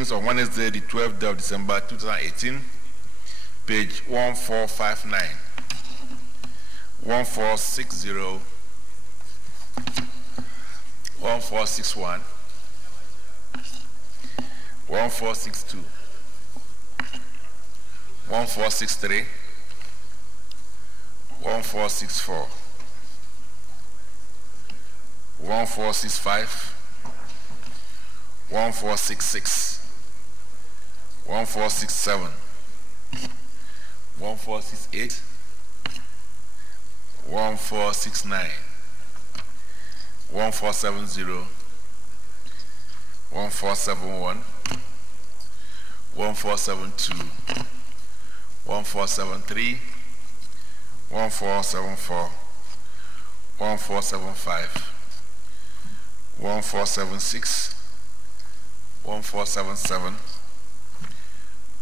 proceedings on Wednesday, the 12th of December 2018, page 1459, 1460, 1461, 1462, 1463, 1464, 1465, 1466, 1467, 1468, 1469, 1470, 1471, 1472, 1473, 1474, 1475, 1476, 1477,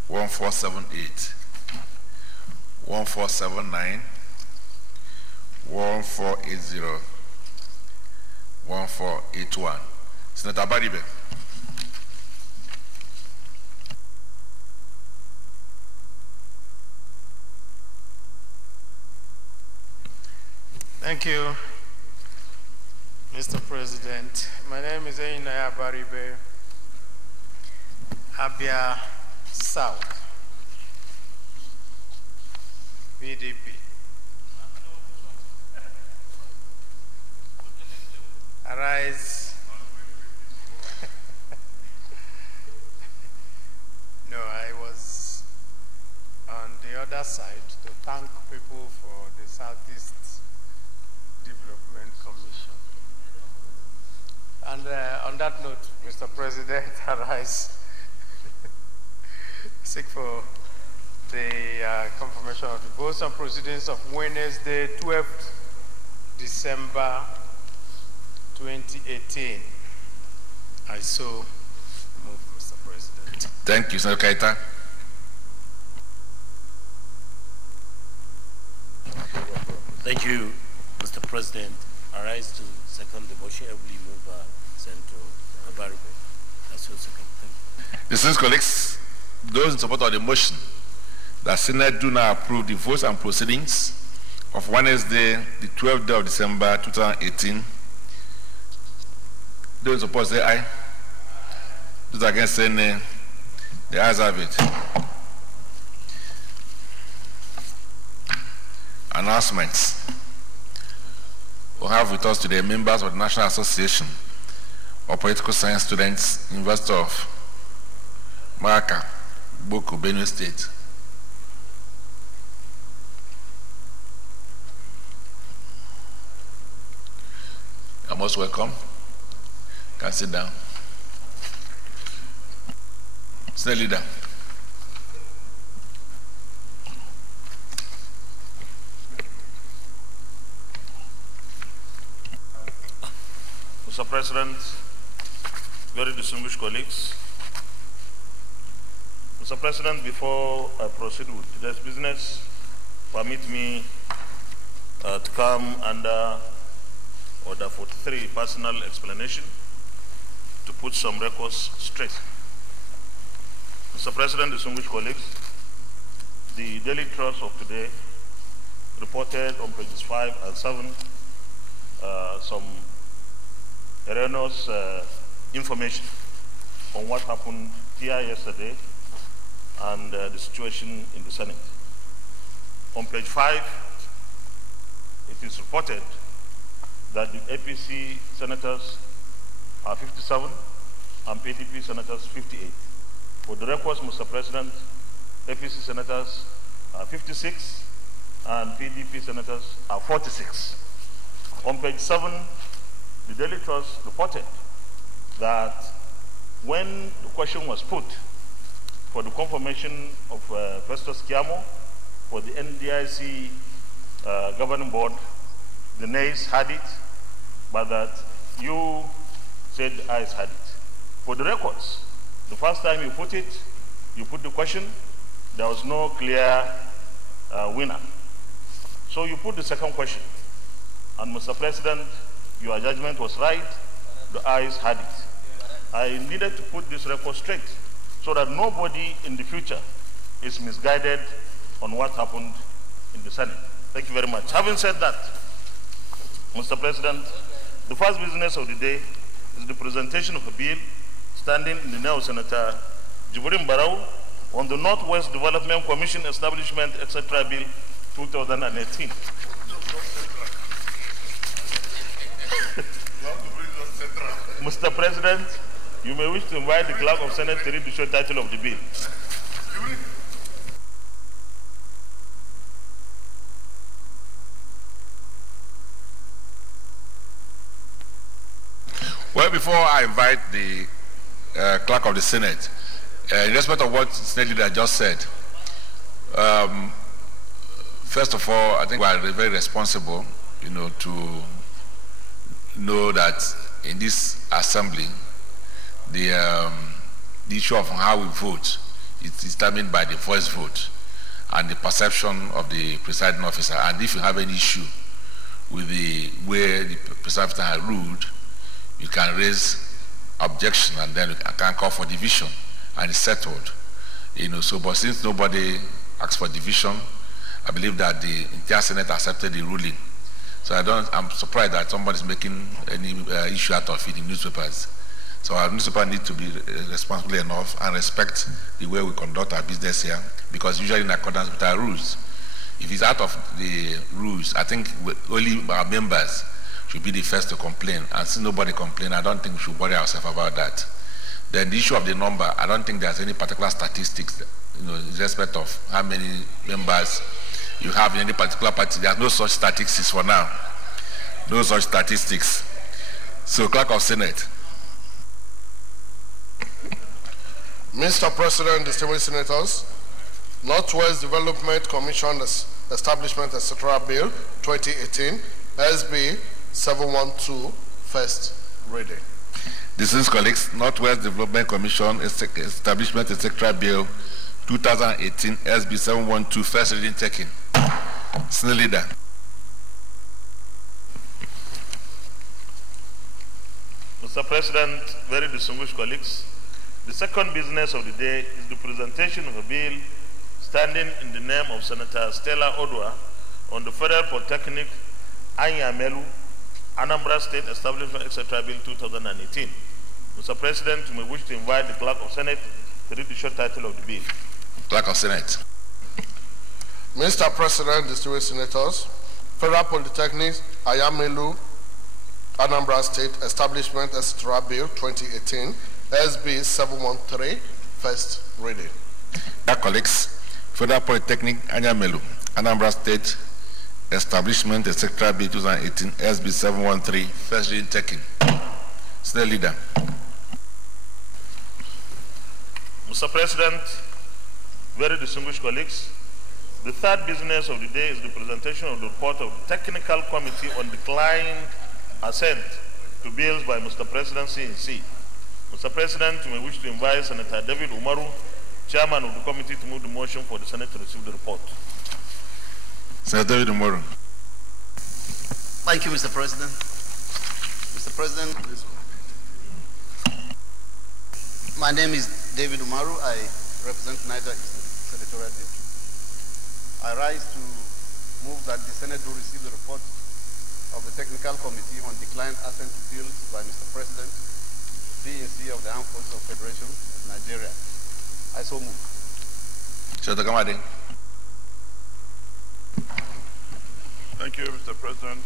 1478, 1479, 1480, 1481. Senator Baribe. Thank you, Mr. President. My name is Einaya Baribe, Abia South, PDP. Arise. No, I was on the other side to thank people for the Southeast Development Commission. And on that note, Mr. President, arise. Seek for the confirmation of the votes and proceedings of Wednesday, 12th December 2018. I so move, Mr. President. Thank you, Senator Kaita. Thank you, Mr. President. I rise to second the motion. I will move Senator Abaribe. That's your second. Thank you. Distinguished colleagues, those in support of the motion that Senate do not approve the votes and proceedings of Wednesday, the 12th of December 2018, those in support say aye. Those against say nay. The ayes have it. Announcements. We have with us today members of the National Association of Political Science Students, University of Maraka, Boko, Benue State. You are most welcome. You can sit down. State leader. Mr. President, very distinguished colleagues. Mr. President, before I proceed with today's business, permit me to come under Order 43, personal explanation, to put some records straight. Mr. President, distinguished colleagues, the Daily Trust of today reported on pages 5 and 7 some erroneous information on what happened here yesterday and the situation in the Senate. On page 5, it is reported that the APC senators are 57 and PDP senators 58. For the records, Mr. President, APC senators are 56 and PDP senators are 46. On page 7, the Daily Trust reported that when the question was put for the confirmation of Festus Kiamo for the NDIC governing board, the nays had it, but that you said the ayes had it. For the records, the first time you put the question, there was no clear winner. So you put the second question, and Mr. President, your judgment was right, the ayes had it. I needed to put this record straight so that nobody in the future is misguided on what happened in the Senate. Thank you very much. Having said that, Mr. President, the first business of the day is the presentation of a bill standing in the name of Senator Jibrin Barau on the Northwest Development Commission Establishment, etc. Bill 2018. Mr. President, you may wish to invite the Clerk of Senate to read the short title of the bill. Well, before I invite the Clerk of the Senate, in respect of what Senate Leader just said, first of all, I think we are very responsible, to know that in this assembly, the issue of how we vote is determined by the voice vote and the perception of the presiding officer. And if you have any issue with the way the presiding officer has ruled, you can raise objection and then you can call for division and it's settled. So, but since nobody asked for division, I believe that the entire Senate accepted the ruling. So I'm surprised that somebody's making any issue out of it in newspapers. So our newspaper need to be responsible enough and respect the way we conduct our business here, because usually in accordance with our rules. If it's out of the rules, I think only our members should be the first to complain. And since nobody complained, I don't think we should worry ourselves about that. Then the issue of the number, I don't think there's any particular statistics, in respect of how many members you have in any particular party. There's no such statistics for now. No such statistics. So, Clerk of Senate. Mr. President, distinguished senators, Northwest Development Commission Establishment, etc. Bill 2018, SB 712, first reading. Distinguished colleagues, Northwest Development Commission Establishment, etc. Bill 2018, SB 712, first reading taken. Senate Leader. Mr. President, very distinguished colleagues, the second business of the day is the presentation of a bill standing in the name of Senator Stella Odwa on the Federal Polytechnic Anyamelu, Anambra State Establishment, etc. Bill 2018. Mr. President, you may wish to invite the Clerk of Senate to read the short title of the bill. Clerk of Senate. Mr. President, distinguished senators, Federal Polytechnic Anyamelu, Anambra State Establishment, etc. Bill 2018, SB 713, first reading. Dear colleagues, Federal Polytechnic Anyamelu, Anambra State Establishment, etc. Bill 2018, SB 713, first reading taken. Senate Leader. Mr. President, very distinguished colleagues, the third business of the day is the presentation of the report of the Technical Committee on Declined Assent to bills by Mr. President CNC. Mr. President, you may wish to invite Senator David Umaru, Chairman of the committee, to move the motion for the Senate to receive the report. Senator David Umaru. Thank you, Mr. President. Mr. President, my name is David Umaru. I represent Niger Eastern Senatorial District. I rise to move that the Senate will receive the report of the Technical Committee on Declined Assent to Bills by Mr. President, PNC of the Armed Forces of Federation of Nigeria. I so move. Senator Kamadi. Thank you, Mr. President.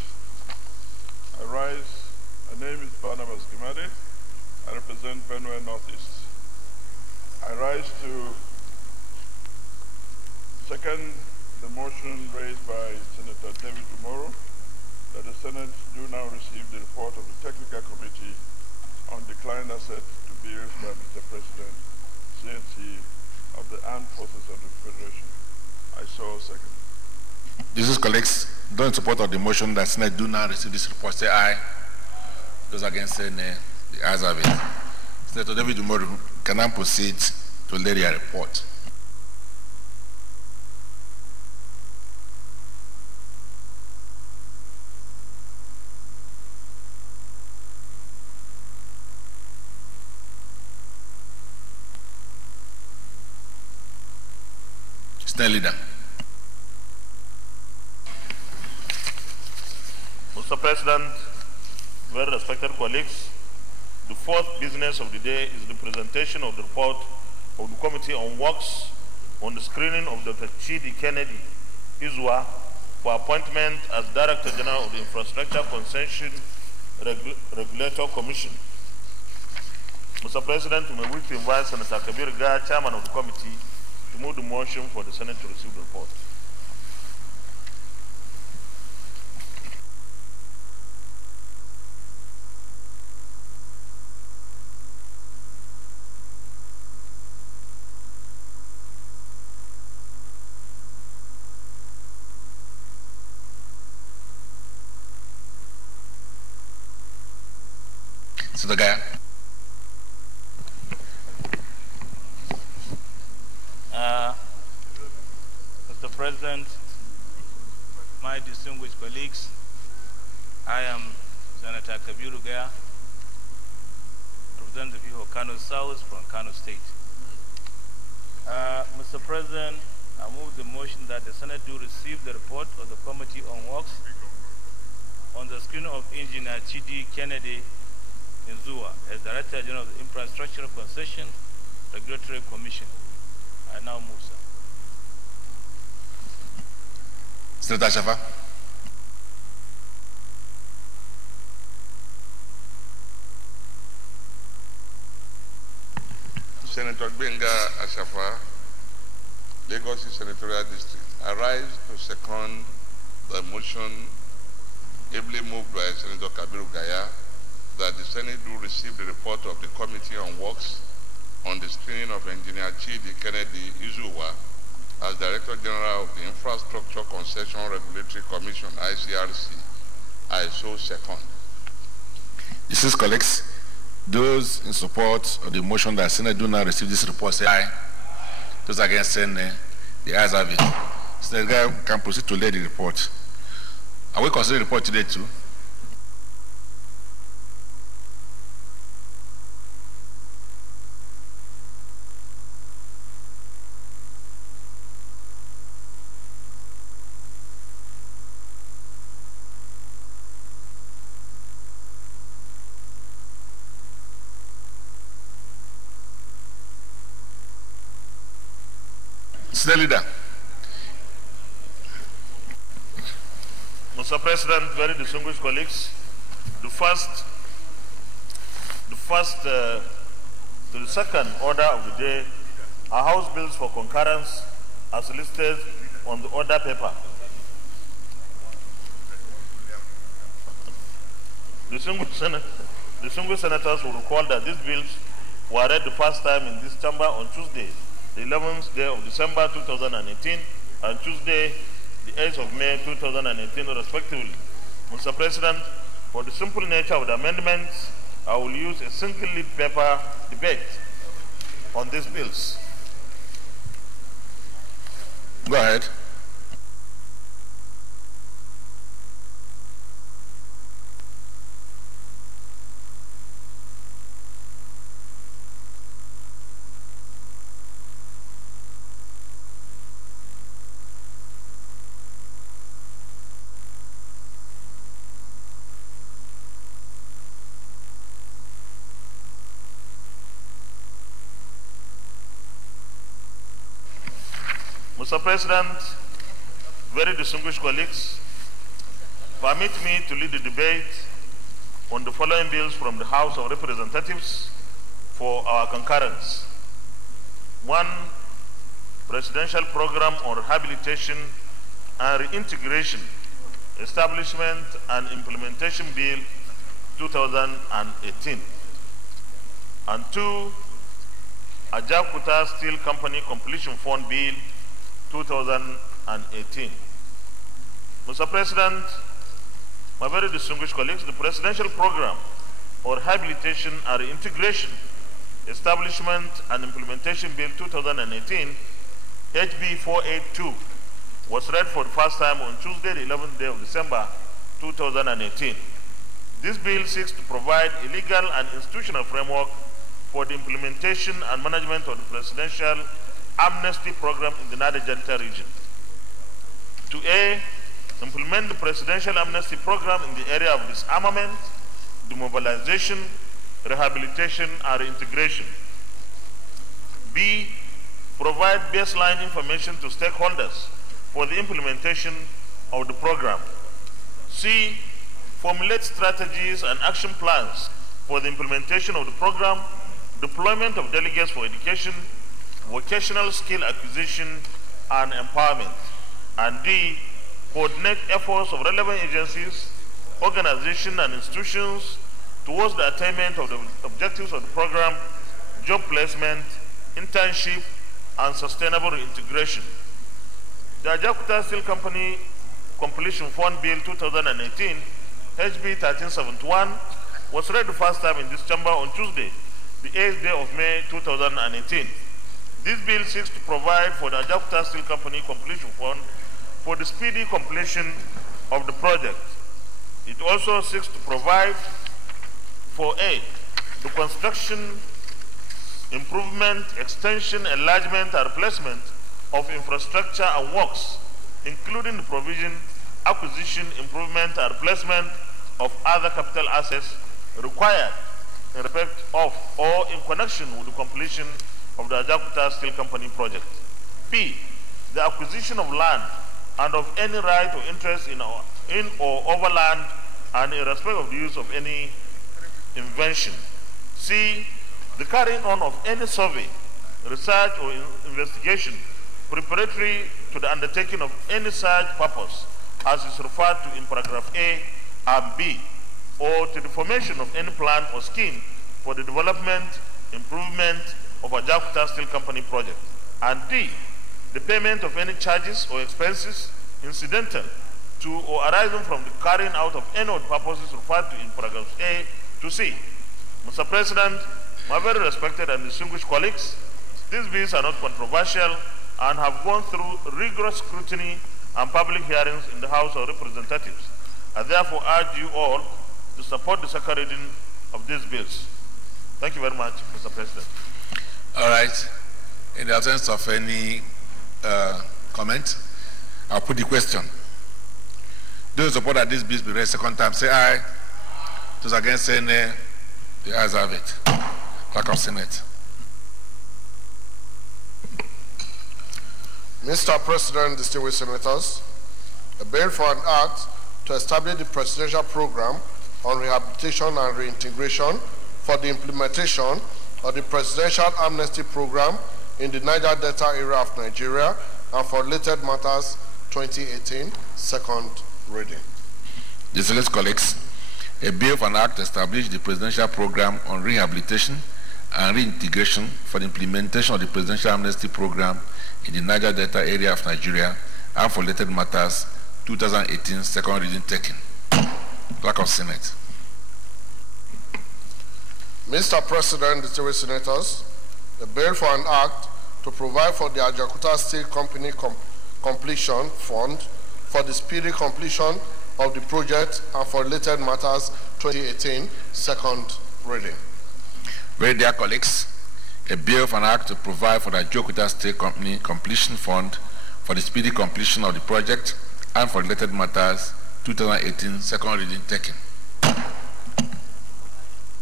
I rise. My name is Barnabas Kimade. I represent Benue Northeast. I rise to second the motion raised by Senator David Umaru that the Senate do now receive the report of the Technical Committee on Declined Assent to Bills by Mr. President, CNC of the Armed Forces of the Federation. I so second. This is colleagues, those in support of the motion that Senate do now receive this report, say aye. Those against say nay. The ayes have it. Senator David Umaru can now proceed to lay their report. Senate Leader. Mr. President, very respected colleagues, the fourth business of the day is the presentation of the report of the Committee on Works on the screening of Dr. Chidi Kennedy Izua for appointment as Director General of the Infrastructure Concession Regulator Commission. Mr. President, we wish to invite Senator Kabir Gaya, Chairman of the committee, to move the motion for the Senate to receive the report. Senator Gaya. Mr. President, my distinguished colleagues, I am Senator Kabiru Gaya, representative of Kano South from Kano State. Mr. President, I move the motion that the Senate do receive the report of the Committee on Works on the screening of Engineer Chidi Kennedy Nzua as Director General of the Infrastructure Concession Regulatory Commission. I now move, sir. Senator Shafa. Senator Benga Ashafa, Lagos Senatorial District, I rise to second the motion ably moved by Senator Kabiru Gaya that the Senate do receive the report of the Committee on Works on the screening of Engineer Chidi Kennedy Izuwa as Director General of the Infrastructure Concession Regulatory Commission, ICRC. I so second. Distinguished colleagues, those in support of the motion that Senate do not receive this report say aye. Those against say nay. The ayes have it. Senator Gaya can proceed to lead the report. Are we considering the report today too? Senate Leader. Mr. President, very distinguished colleagues, the second order of the day are House bills for concurrence as listed on the order paper. Distinguished senators will recall that these bills were read the first time in this chamber on Tuesday, the 11th day of December 2018, and Tuesday, the 8th of May 2018, respectively. Mr. President, for the simple nature of the amendments, I will use a single lead paper debate on these bills. Go ahead. Mr. President, very distinguished colleagues, permit me to lead the debate on the following bills from the House of Representatives for our concurrence. 1, Presidential Program on Rehabilitation and Reintegration, Establishment and Implementation Bill 2018. And 2, Ajakuta Steel Company Completion Fund Bill 2018. Mr. President, my very distinguished colleagues, the Presidential Program for Rehabilitation and Reintegration, Establishment and Implementation Bill 2018, HB 482, was read for the first time on Tuesday, the 11th day of December 2018. This bill seeks to provide a legal and institutional framework for the implementation and management of the Presidential amnesty program in the Niger Delta region. To A, implement the presidential amnesty program in the area of disarmament, demobilization, rehabilitation, and reintegration. B, provide baseline information to stakeholders for the implementation of the program. C, formulate strategies and action plans for the implementation of the program, deployment of delegates for education, vocational skill acquisition and empowerment. And D, coordinate efforts of relevant agencies, organizations, and institutions towards the attainment of the objectives of the program, job placement, internship, and sustainable reintegration. The Ajakuta Steel Company Completion Fund Bill 2018, HB 1371, was read the first time in this chamber on Tuesday, the 8th day of May 2018. This bill seeks to provide for the Ajakuta Steel Company Completion Fund for the speedy completion of the project. It also seeks to provide for A, the construction, improvement, extension, enlargement, and replacement of infrastructure and works, including the provision, acquisition, improvement, and replacement of other capital assets required in respect of or in connection with the completion of the Ajakuta Steel Company project. B, the acquisition of land and of any right or interest in or over land and in respect of the use of any invention. C, the carrying on of any survey, research, or investigation preparatory to the undertaking of any such purpose as is referred to in paragraph A and B, or to the formation of any plan or scheme for the development, improvement of Ajakuta Steel Company project. And D, the payment of any charges or expenses incidental to or arising from the carrying out of any of the purposes referred to in paragraphs A to C. Mr. President, my very respected and distinguished colleagues, these bills are not controversial and have gone through rigorous scrutiny and public hearings in the House of Representatives. I therefore urge you all to support the second reading of these bills. Thank you very much, Mr. President. All right. In the absence of any comment, I'll put the question. Those who support that this bill be read second time, say aye. Those against, say nay. The ayes have it. Clerk of Senate. Mr. President, distinguished senators, a bill for an act to establish the presidential program on rehabilitation and reintegration for the implementation of the presidential amnesty program in the Niger Delta area of Nigeria and for related matters 2018, second reading. Distinguished colleagues, a bill for an act to establish the presidential program on rehabilitation and reintegration for the implementation of the presidential amnesty program in the Niger Delta area of Nigeria and for related matters 2018, second reading taken. Clerk of Senate. Mr. President, distinguished senators, a bill for an act to provide for the Ajakuta Steel Company Completion Fund for the speedy completion of the project and for related matters 2018, second reading. Very dear colleagues, a bill for an act to provide for the Ajakuta Steel Company Completion Fund for the speedy completion of the project and for related matters 2018, second reading taken.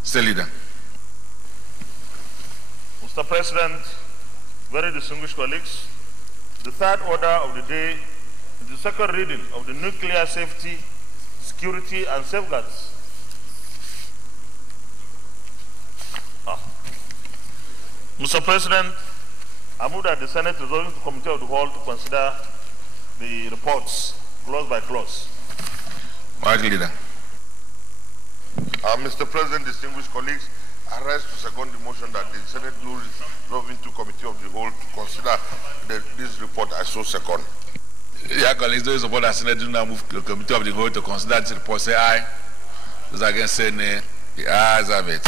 State Leader. Mr. President, very distinguished colleagues, the third order of the day is the second reading of the Nuclear Safety, Security and Safeguards. Mr. President, I move that the Senate resolve the Committee of the Whole to consider the reports clause by clause. Majority Leader. Mr. President, distinguished colleagues, I rise to second the motion that the Senate do resolve into Committee of the Whole to consider this report. I so second. Yeah, colleagues, those who support the Senate do now move to the Committee of the Whole to consider this report. Say aye. Those against, say nay. The ayes have it.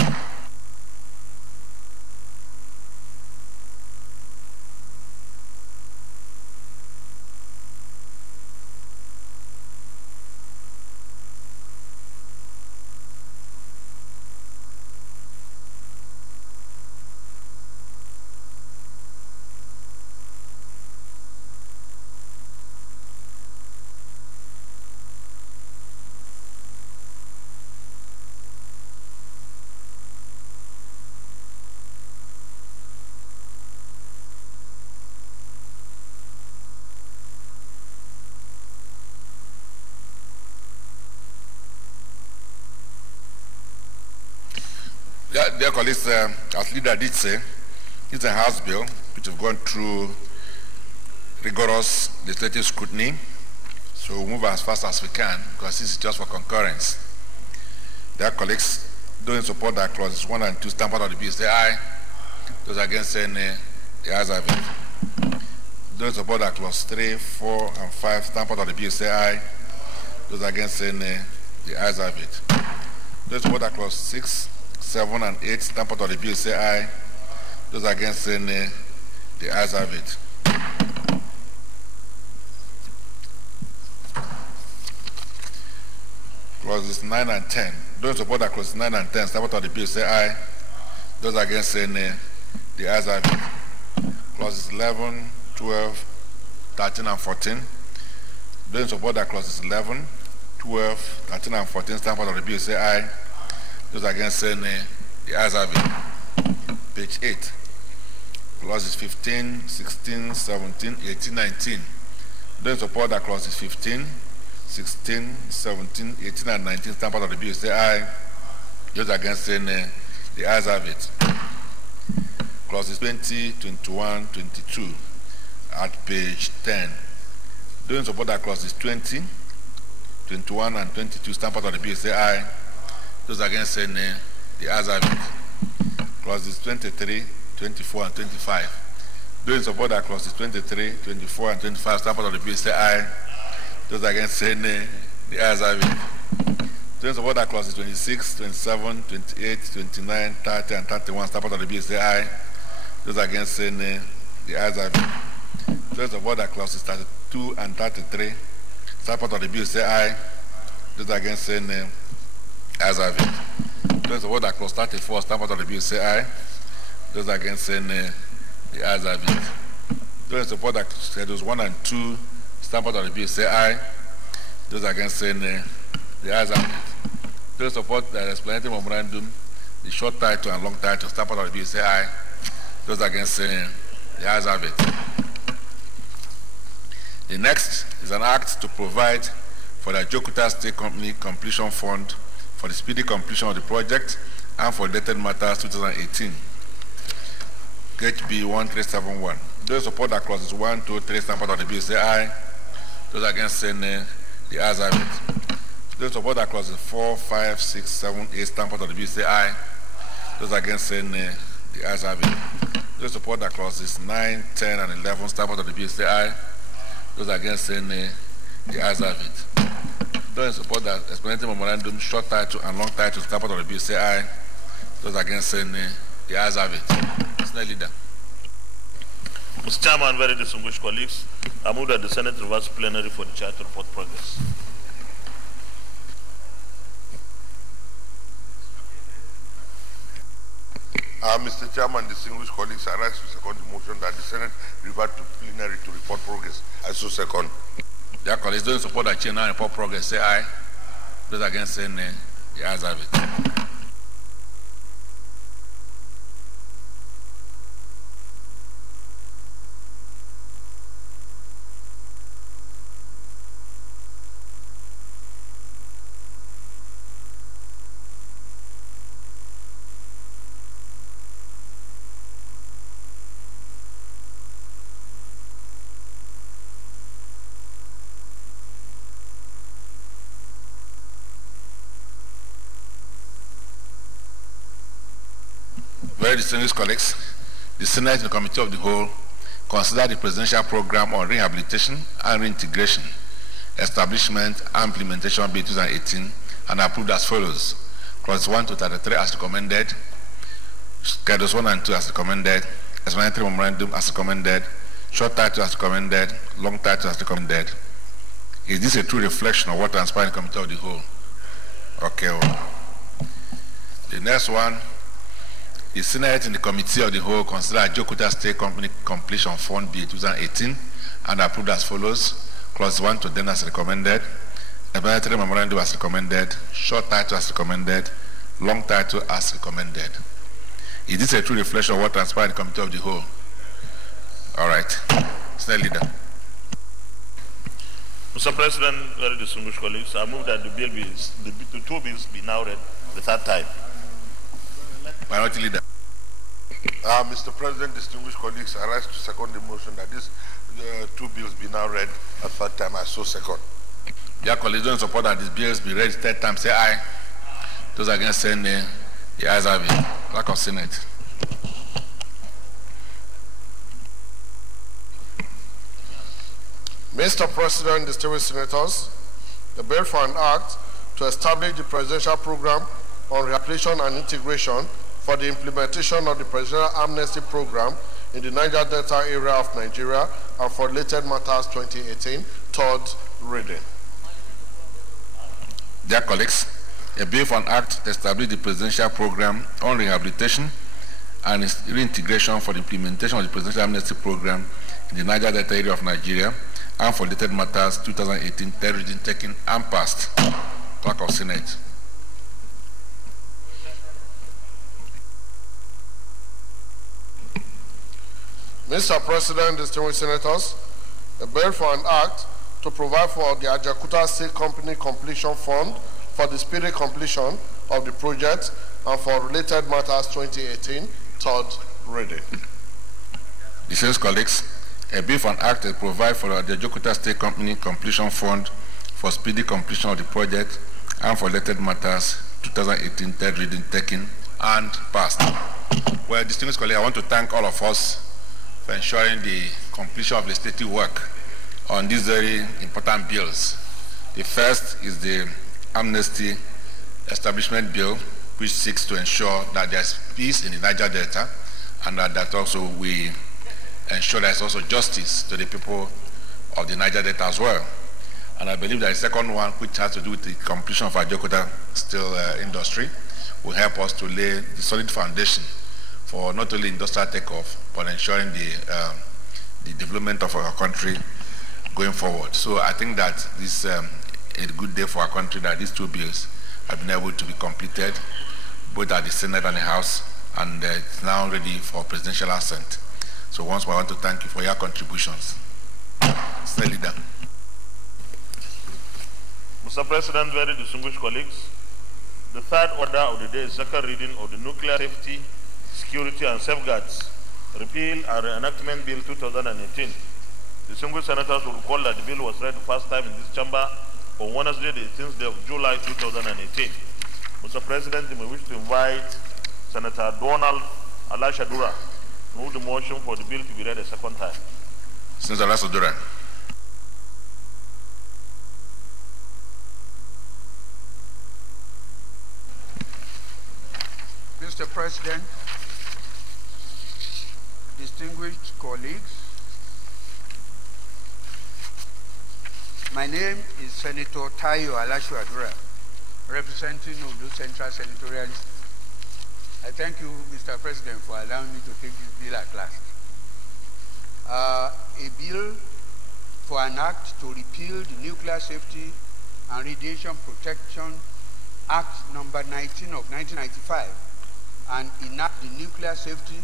dear colleagues, as leader did say, it's a House bill which have gone through rigorous legislative scrutiny. So we'll move as fast as we can because this is just for concurrence. Dear colleagues, those in support that clauses 1 and 2 stamp out of the bill say aye. Those against say nay, the ayes have it. Those in support that clause 3, 4, and 5 stamp out of the bill say aye. Those against say nay, the ayes have it. Those in support that clause 6, 7, and 8 stamp out of the bill say aye. Those against say nay, the ayes have it. Clauses 9 and 10. Those in support that clauses 9 and 10 stamp out of the bill say aye. Those against say nay, the ayes have it. Clauses 11, 12, 13, and 14. Those in support that clauses 11, 12, 13, and 14 stamp out of the bill say aye. Those against say nay, the ayes have it. Page 8. Clauses 15, 16, 17, 18, 19. Those in support that clauses 15, 16, 17, 18, and 19 stamp out of the bill say aye. Those against say nay, the ayes have it. Clauses 20, 21, 22 at page 10. Those in support that clauses 20, 21, and 22 stamp out of the bill say aye. Those against say nay, the ayes have it. Clauses 23, 24, and 25. Those in support that clauses 23, 24, and 25 stamp out of the bill say aye. Those against say nay, the ayes have it. Those in support that clauses 26, 27, 28, 29, 30, and 31 stamp out of the bill say aye. Those against say nay, the ayes have it. Those in support that clauses 32 and 33 stamp out of the bill say aye. Those against say nay, the ayes have it. Those in support that clause 34 stamp out of the bill say aye. Those against say nay, the ayes have it. Those in support that schedules 1 and 2 stamp out of the bill say aye. Those against say nay, the ayes have it. Those in support the explanatory memorandum, the short title and long title stamp out of the bill say aye. Those against say nay, the ayes have it. The next is an act to provide for the Ajokuta State Company Completion Fund for the speedy completion of the project and for related matters 2018. HB 1371. Those in support that clauses 1, 2, 3 stamp out of the bill say aye. Those against say nay, the ayes have it. Those in support that clauses 4, 5, 6, 7, 8 stamp out of the bill say aye. Those against say nay, the ayes have it. Those in support that clauses 9, 10, and 11 stamp out of the bill say aye. Those against say nay, the ayes have it. Those in support that explanatory memorandum, short title and long title stamp out of the bill say aye. Those against say nay, the ayes have it. Senior Leader. Mr. Chairman, very distinguished colleagues, I move that the Senate reverse plenary for the chair to report progress. Mr. Chairman, distinguished colleagues, I rise to second the motion that the Senate revert to plenary to report progress. I so second. Dear colleagues, those in support that chair now report progress say aye. Those against say nay, the ayes have it. Very distinguished colleagues, the Senate and the Committee of the Whole consider the Presidential Program on Rehabilitation and Reintegration, Establishment and Implementation Bill 2018 and approved as follows. Clauses 1 to 33 as recommended, Schedules 1 and 2 as recommended, Explanatory Memorandum as recommended, short title as recommended, long title as recommended. Is this a true reflection of what transpired in the Committee of the Whole? Okay. Well. The next one. The Senate and the Committee of the Whole consider Ajokuta State Company Completion Fund Bill 2018 and approved as follows. Clause 1 to 10 as recommended, explanatory memorandum as recommended, short title as recommended, long title as recommended. Is this a true reflection of what transpired in the Committee of the Whole? All right. Senior Leader. Mr. President, very distinguished colleagues, I move that the two bills be now read the third time. Minority Leader. Mr. President, distinguished colleagues, I rise to second the motion that these two bills be now read a third time. I so second. Dear colleagues, those in support that these bills be read third time, say aye. Those against, say nay. The ayes have it. Clerk of Senate. Mr. President, distinguished senators, the bill for an act to establish the presidential program on rehabilitation and integration for the implementation of the presidential amnesty program in the Niger Delta area of Nigeria and for related matters 2018, third reading. Dear colleagues, a bill for an act to establish the presidential program on rehabilitation and reintegration for the implementation of the presidential amnesty program in the Niger Delta area of Nigeria and for related matters 2018, third reading taken and passed. Clerk of Senate. Mr. President, distinguished senators, a bill for an act to provide for the Ajakuta State Company Completion Fund for the speedy completion of the project and for related matters 2018, third reading. Distinguished colleagues, a bill for an act to provide for the Ajakuta State Company Completion Fund for speedy completion of the project and for related matters 2018, third reading taken and passed. Well, distinguished colleagues, I want to thank all of us for ensuring the completion of legislative work on these very important bills. The first is the Amnesty Establishment Bill, which seeks to ensure that there's peace in the Niger Delta and that also we ensure there's also justice to the people of the Niger Delta as well. And I believe that the second one, which has to do with the completion of our Ajakuta steel industry, will help us to lay the solid foundation for not only industrial takeoff, but ensuring the development of our country going forward. So I think that this is a good day for our country that these two bills have been able to be completed, both at the Senate and the House, and it's now ready for presidential assent. So once more, I want to thank you for your contributions. Mr. Leader. Mr. President, very distinguished colleagues, the third order of the day is second reading of the Nuclear Safety, Security and Safeguards Repeal and Reenactment Bill 2018. Distinguished senators will recall that the bill was read the first time in this chamber on Wednesday, the 18th day of July 2018. Mr. President, we wish to invite Senator Donald Alashadura to move the motion for the bill to be read a second time. Senator Alashadura. Mr. President, distinguished colleagues, my name is Senator Tayo Alashadura, representing Ondo Central Senatorial District. I thank you, Mr. President, for allowing me to take this bill at last. A bill for an act to repeal the Nuclear Safety and Radiation Protection Act number 19 of 1995 and enact the Nuclear Safety,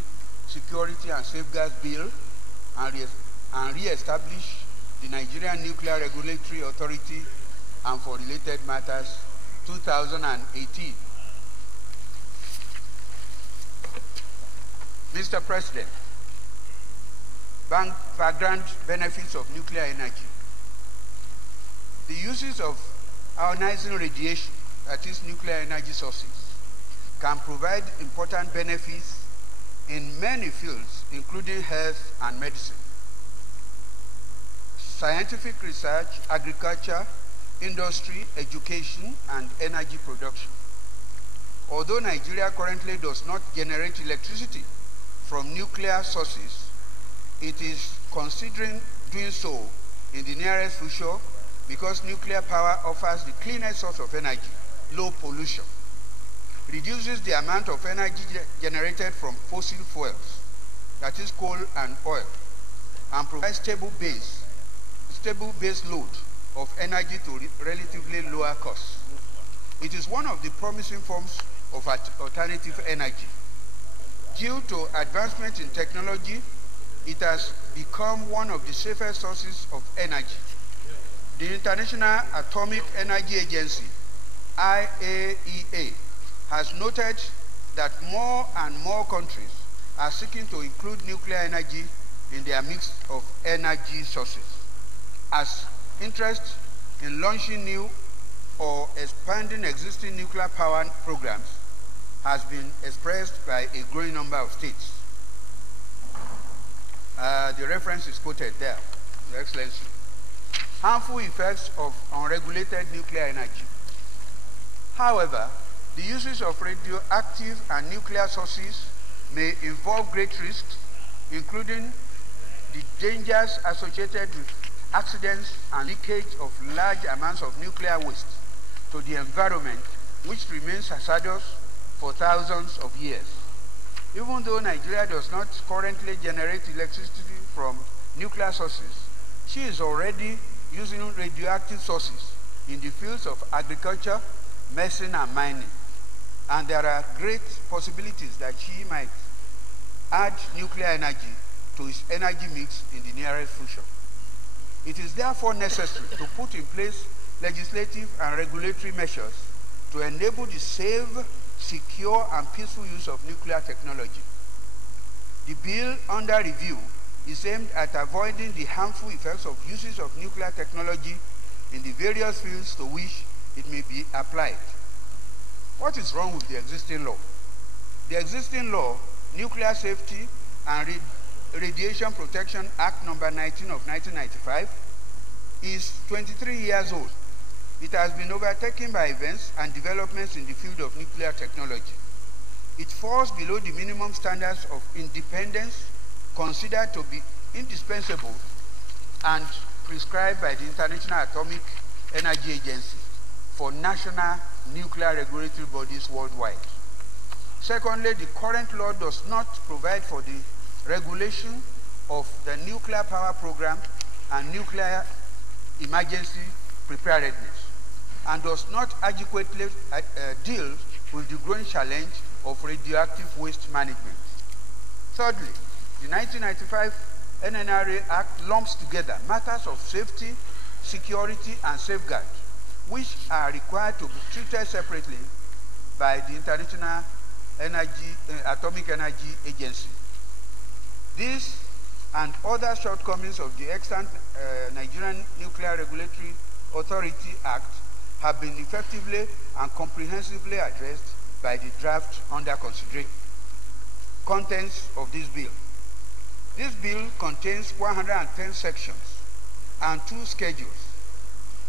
Security and Safeguards Bill and re-establish the Nigerian Nuclear Regulatory Authority and for related matters 2018. Mr. President, background benefits of nuclear energy. The uses of ionizing radiation, that is nuclear energy sources, can provide important benefits in many fields, including health and medicine, scientific research, agriculture, industry, education, and energy production. Although Nigeria currently does not generate electricity from nuclear sources, it is considering doing so in the nearest future because nuclear power offers the cleanest source of energy, low pollution, reduces the amount of energy generated from fossil fuels, that is coal and oil, and provides stable base load of energy to relatively lower costs. It is one of the promising forms of alternative energy. Due to advancement in technology, it has become one of the safest sources of energy. The International Atomic Energy Agency, IAEA, has noted that more and more countries are seeking to include nuclear energy in their mix of energy sources, as interest in launching new or expanding existing nuclear power programs has been expressed by a growing number of states. The reference is quoted there, Your Excellency. Harmful effects of unregulated nuclear energy. However, the uses of radioactive and nuclear sources may involve great risks, including the dangers associated with accidents and leakage of large amounts of nuclear waste to the environment, which remains hazardous for thousands of years. Even though Nigeria does not currently generate electricity from nuclear sources, she is already using radioactive sources in the fields of agriculture, medicine, and mining. And there are great possibilities that she might add nuclear energy to its energy mix in the nearest future. It is therefore necessary to put in place legislative and regulatory measures to enable the safe, secure, and peaceful use of nuclear technology. The bill under review is aimed at avoiding the harmful effects of uses of nuclear technology in the various fields to which it may be applied. What is wrong with the existing law? The existing law, Nuclear Safety and Radiation Protection Act number 19 of 1995, is 23 years old. It has been overtaken by events and developments in the field of nuclear technology. It falls below the minimum standards of independence considered to be indispensable and prescribed by the International Atomic Energy Agency for national nuclear regulatory bodies worldwide. Secondly, the current law does not provide for the regulation of the nuclear power program and nuclear emergency preparedness, and does not adequately deal with the growing challenge of radioactive waste management. Thirdly, the 1995 NNRA Act lumps together matters of safety, security, and safeguard, which are required to be treated separately by the International Atomic Energy Agency. This and other shortcomings of the extant Nigerian Nuclear Regulatory Authority Act have been effectively and comprehensively addressed by the draft under consideration. Contents of this bill. This bill contains 110 sections and 2 schedules.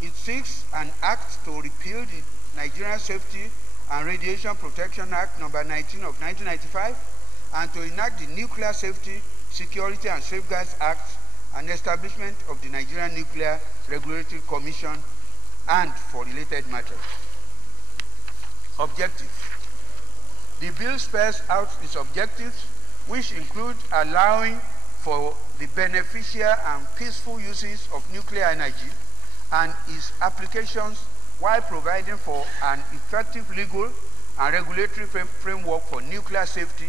It seeks an act to repeal the Nigerian Safety and Radiation Protection Act number 19 of 1995 and to enact the Nuclear Safety, Security and Safeguards Act and establishment of the Nigerian Nuclear Regulatory Commission and for related matters. Objectives. The bill spells out its objectives, which include allowing for the beneficial and peaceful uses of nuclear energy and its applications while providing for an effective legal and regulatory framework for nuclear safety,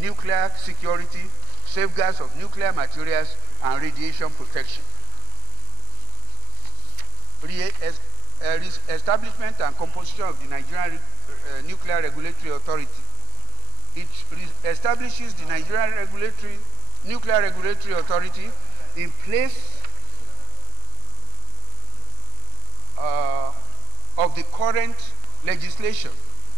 nuclear security, safeguards of nuclear materials, and radiation protection. Establishment and composition of the Nigerian Nuclear Regulatory Authority. It establishes the Nigerian Nuclear Regulatory Authority in place of the current legislation,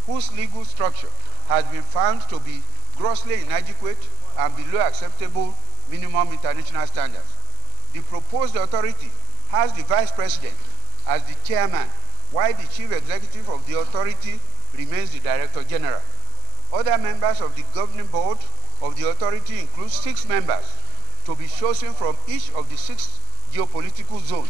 whose legal structure has been found to be grossly inadequate and below acceptable minimum international standards. The proposed authority has the Vice President as the chairman, while the Chief Executive of the authority remains the Director General. Other members of the governing board of the authority include 6 members to be chosen from each of the 6 geopolitical zones.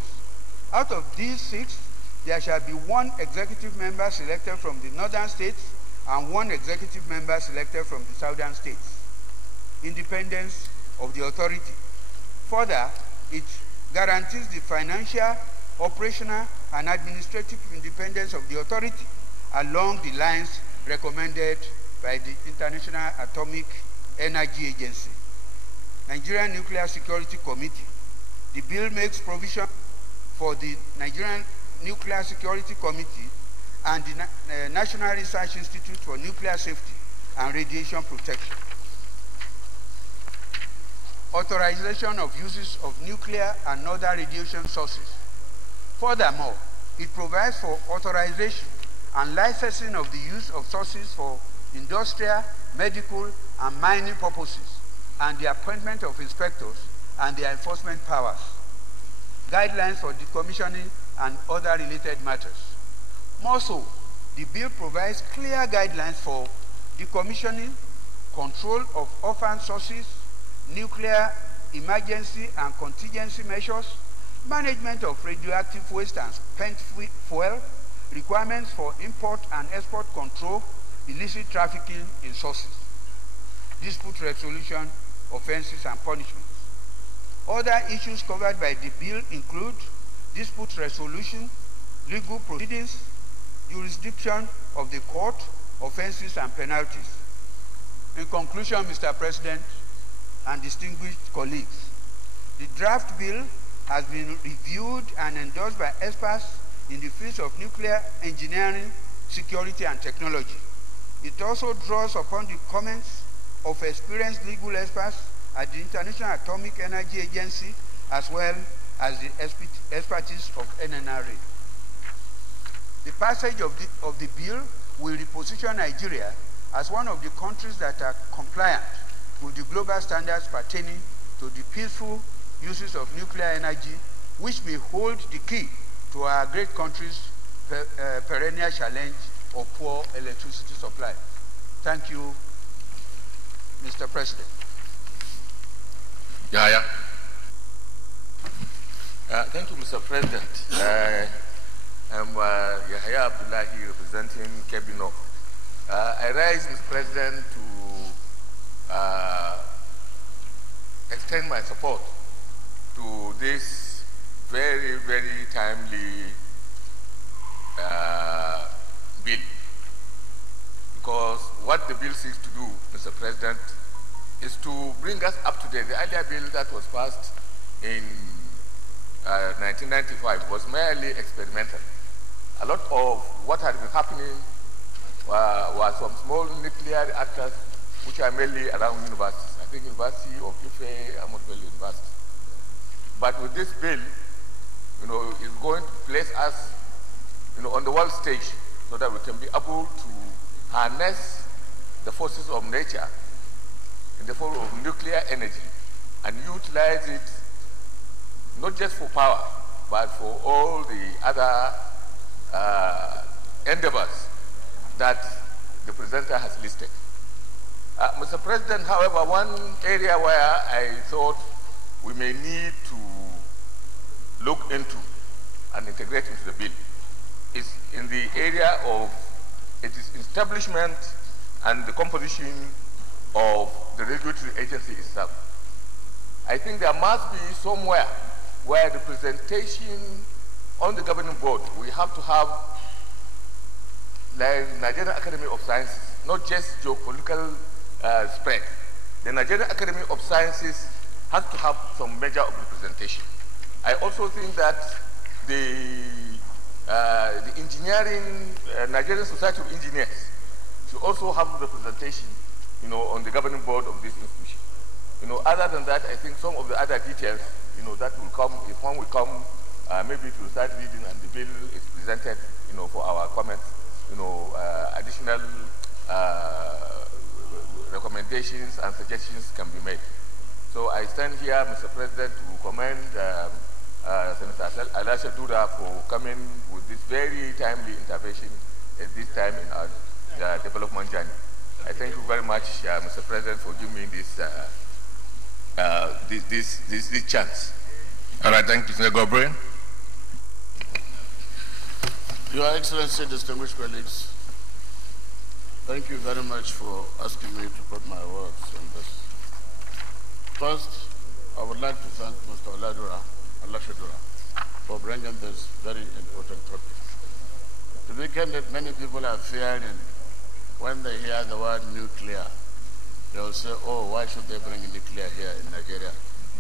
Out of these 6, there shall be 1 executive member selected from the northern states and 1 executive member selected from the southern states. Independence of the authority. Further, it guarantees the financial, operational, and administrative independence of the authority along the lines recommended by the International Atomic Energy Agency. Nigerian Nuclear Security Committee. The bill makes provision for the Nigerian Nuclear Security Committee and the National Research Institute for Nuclear Safety and radiation protection. Authorization of uses of nuclear and other radiation sources. Furthermore, it provides for authorization and licensing of the use of sources for industrial, medical, and mining purposes, and the appointment of inspectors and their enforcement powers. Guidelines for decommissioning and other related matters. More so, the bill provides clear guidelines for decommissioning, control of orphan sources, nuclear emergency and contingency measures, management of radioactive waste and spent fuel, requirements for import and export control, illicit trafficking in sources, dispute resolution, offenses and punishments. Other issues covered by the bill include dispute resolution, legal proceedings, jurisdiction of the court, offenses and penalties. In conclusion, Mr. President and distinguished colleagues, the draft bill has been reviewed and endorsed by experts in the fields of nuclear engineering, security, and technology. It also draws upon the comments of experienced legal experts at the International Atomic Energy Agency, as well as the expertise of NNRA. The passage of the bill will reposition Nigeria as one of the countries that are compliant with the global standards pertaining to the peaceful uses of nuclear energy, which may hold the key to our great country's perennial challenge of poor electricity supply. Thank you, Mr. President. Yahya. Thank you, Mr. President. I'm Yahya Abdullahi representing Kebbi. I rise, Mr. President, to extend my support to this very, very timely bill. Because what the bill seeks to do, Mr. President, is to bring us up to date. The earlier bill that was passed in 1995 was merely experimental. A lot of what had been happening were some small nuclear reactors which are mainly around universities. I think University of Ife, Ahmadu Bello University. But with this bill, is going to place us, on the world stage so that we can be able to harness the forces of nature in the form of nuclear energy and utilize it not just for power, but for all the other endeavors that the presenter has listed. Mr. President, however, one area where I thought we may need to look into and integrate into the bill is in the area of its establishment and the composition of the regulatory agency itself. I think there must be somewhere where the presentation on the governing board, we have to have like Nigerian Academy of Sciences, not just geopolitical spread. The Nigerian Academy of Sciences has to have some measure of representation. I also think that the engineering, Nigerian Society of Engineers should also have representation, on the governing board of this institution. Other than that, I think some of the other details, that will come, if one will come, maybe to start reading and the bill is presented, for our comments, additional recommendations and suggestions can be made. So I stand here, Mr. President, to commend Senator Alasha Dura for coming with this very timely intervention at this time in our development journey. I thank you very much, Mr. President, for giving me this chance. All right, thank you, Mr. Gobre. Your Excellency, distinguished colleagues, thank you very much for asking me to put my words on this. First, I would like to thank Mr. Alashadura for bringing this very important topic. To be candid, many people are fearing when they hear the word nuclear, they will say, oh, why should they bring nuclear here in Nigeria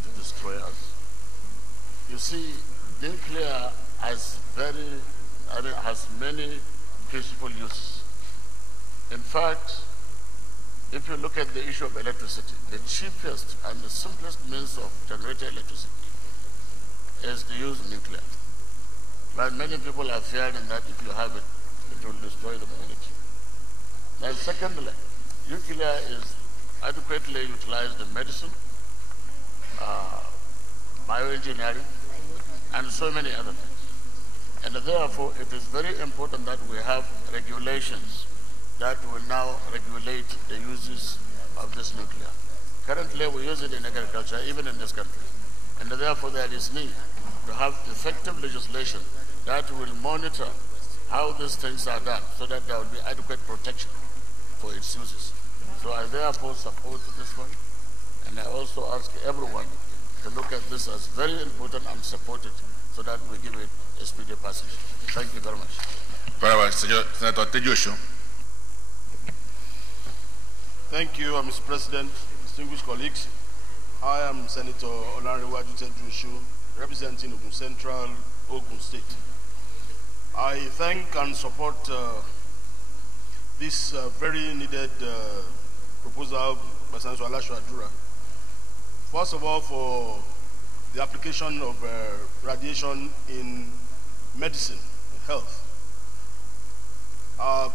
to destroy us? You see, nuclear has many principal uses. In fact, if you look at the issue of electricity, the cheapest and the simplest means of generating electricity is to use nuclear. But many people are fearing that if you have it, it will destroy the community. Now, secondly, nuclear is adequately utilized in medicine, bioengineering, and so many other things. And therefore, it is very important that we have regulations that will now regulate the uses of this nuclear. Currently, we use it in agriculture, even in this country. And therefore, there is need to have effective legislation that will monitor how these things are done so that there will be adequate protection for its uses. So I therefore support this one, and I also ask everyone to look at this as very important and support it so that we give it a speedy passage. Thank you very much. Very well, Senator Tejosho. Thank you, Mr. President, distinguished colleagues. I am Senator Olanrewaju Tejosho, representing Ogun Central, Ogun State. I thank and support this very needed proposal by Senator Alasho Adura. First of all, for the application of radiation in medicine, health.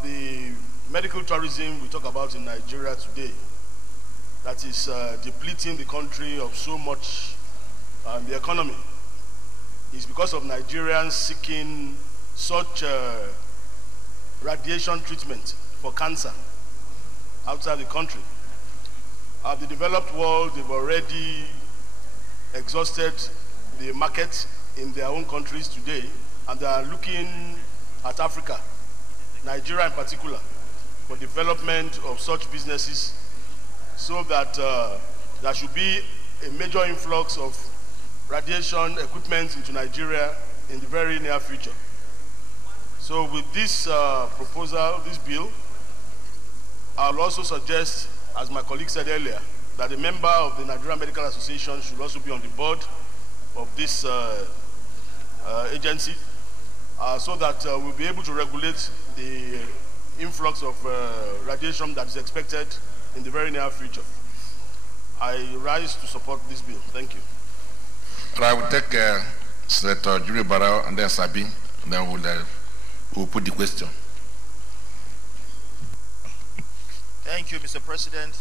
The medical tourism we talk about in Nigeria today that is depleting the country of so much the economy is because of Nigerians seeking such radiation treatment for cancer outside the country. The developed world, they've already exhausted the market in their own countries today, and they are looking at Africa, Nigeria in particular, for development of such businesses so that there should be a major influx of radiation equipment into Nigeria in the very near future. So with this proposal, this bill, I'll also suggest, as my colleague said earlier, that a member of the Nigerian Medical Association should also be on the board of this agency so that we'll be able to regulate the influx of radiation that is expected in the very near future. I rise to support this bill. Thank you. I will take Senator Julie Barrow and then Sabi, and then we'll put the question. Thank you, Mr. President.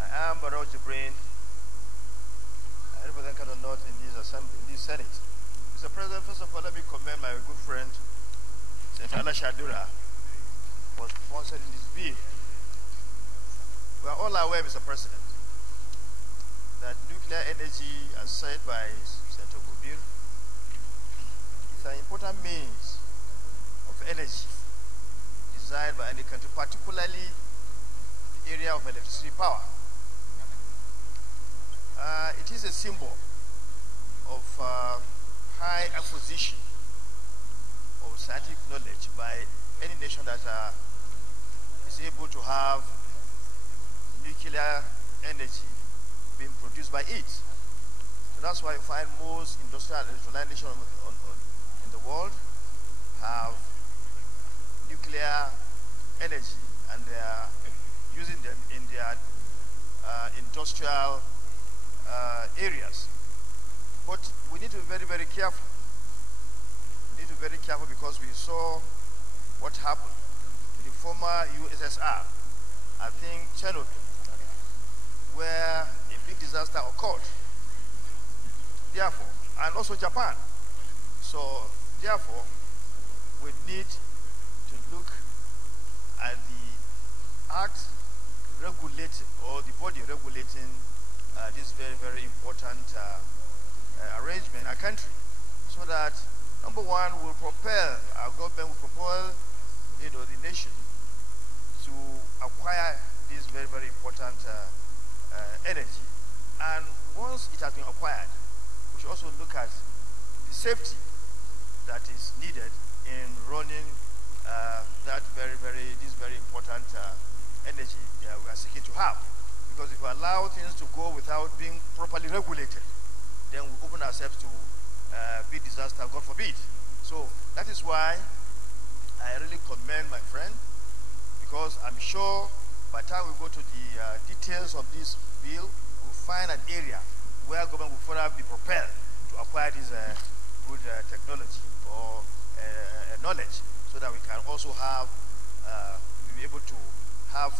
I am Barrow Jibrin. I represent Kano North in this Assembly, in this Senate. Mr. President, first of all, let me commend my good friend, Senator Alasho Adura, for sponsoring this bill. We are all aware, Mr. President, that nuclear energy, as said by Senator Gobir, is an important means of energy desired by any country, particularly the area of electricity power. It is a symbol of high acquisition of scientific knowledge by any nation that is able to have nuclear energy being produced by it. So that's why you find most industrial electrolyte nations in the world have nuclear energy, and they are using them in their industrial areas. But we need to be very, very careful. We need to be very careful because we saw what happened to the former USSR, I think Chernobyl, where a big disaster occurred. Therefore, and also Japan. So, therefore, we need to look at the act regulating, or the body regulating this very, very important arrangement in our country, so that, number one, will propel, our government will propel, the nation to acquire this very, very important energy. And once it has been acquired, we should also look at the safety that is needed in running this very important energy we are seeking to have. Because if we allow things to go without being properly regulated, then we open ourselves to big disaster, God forbid. So that is why I really commend my friend, because I'm sure by the time we go to the details of this bill, we'll find an area where government will further be propelled to acquire this good technology or knowledge, so that we can also have, be able to have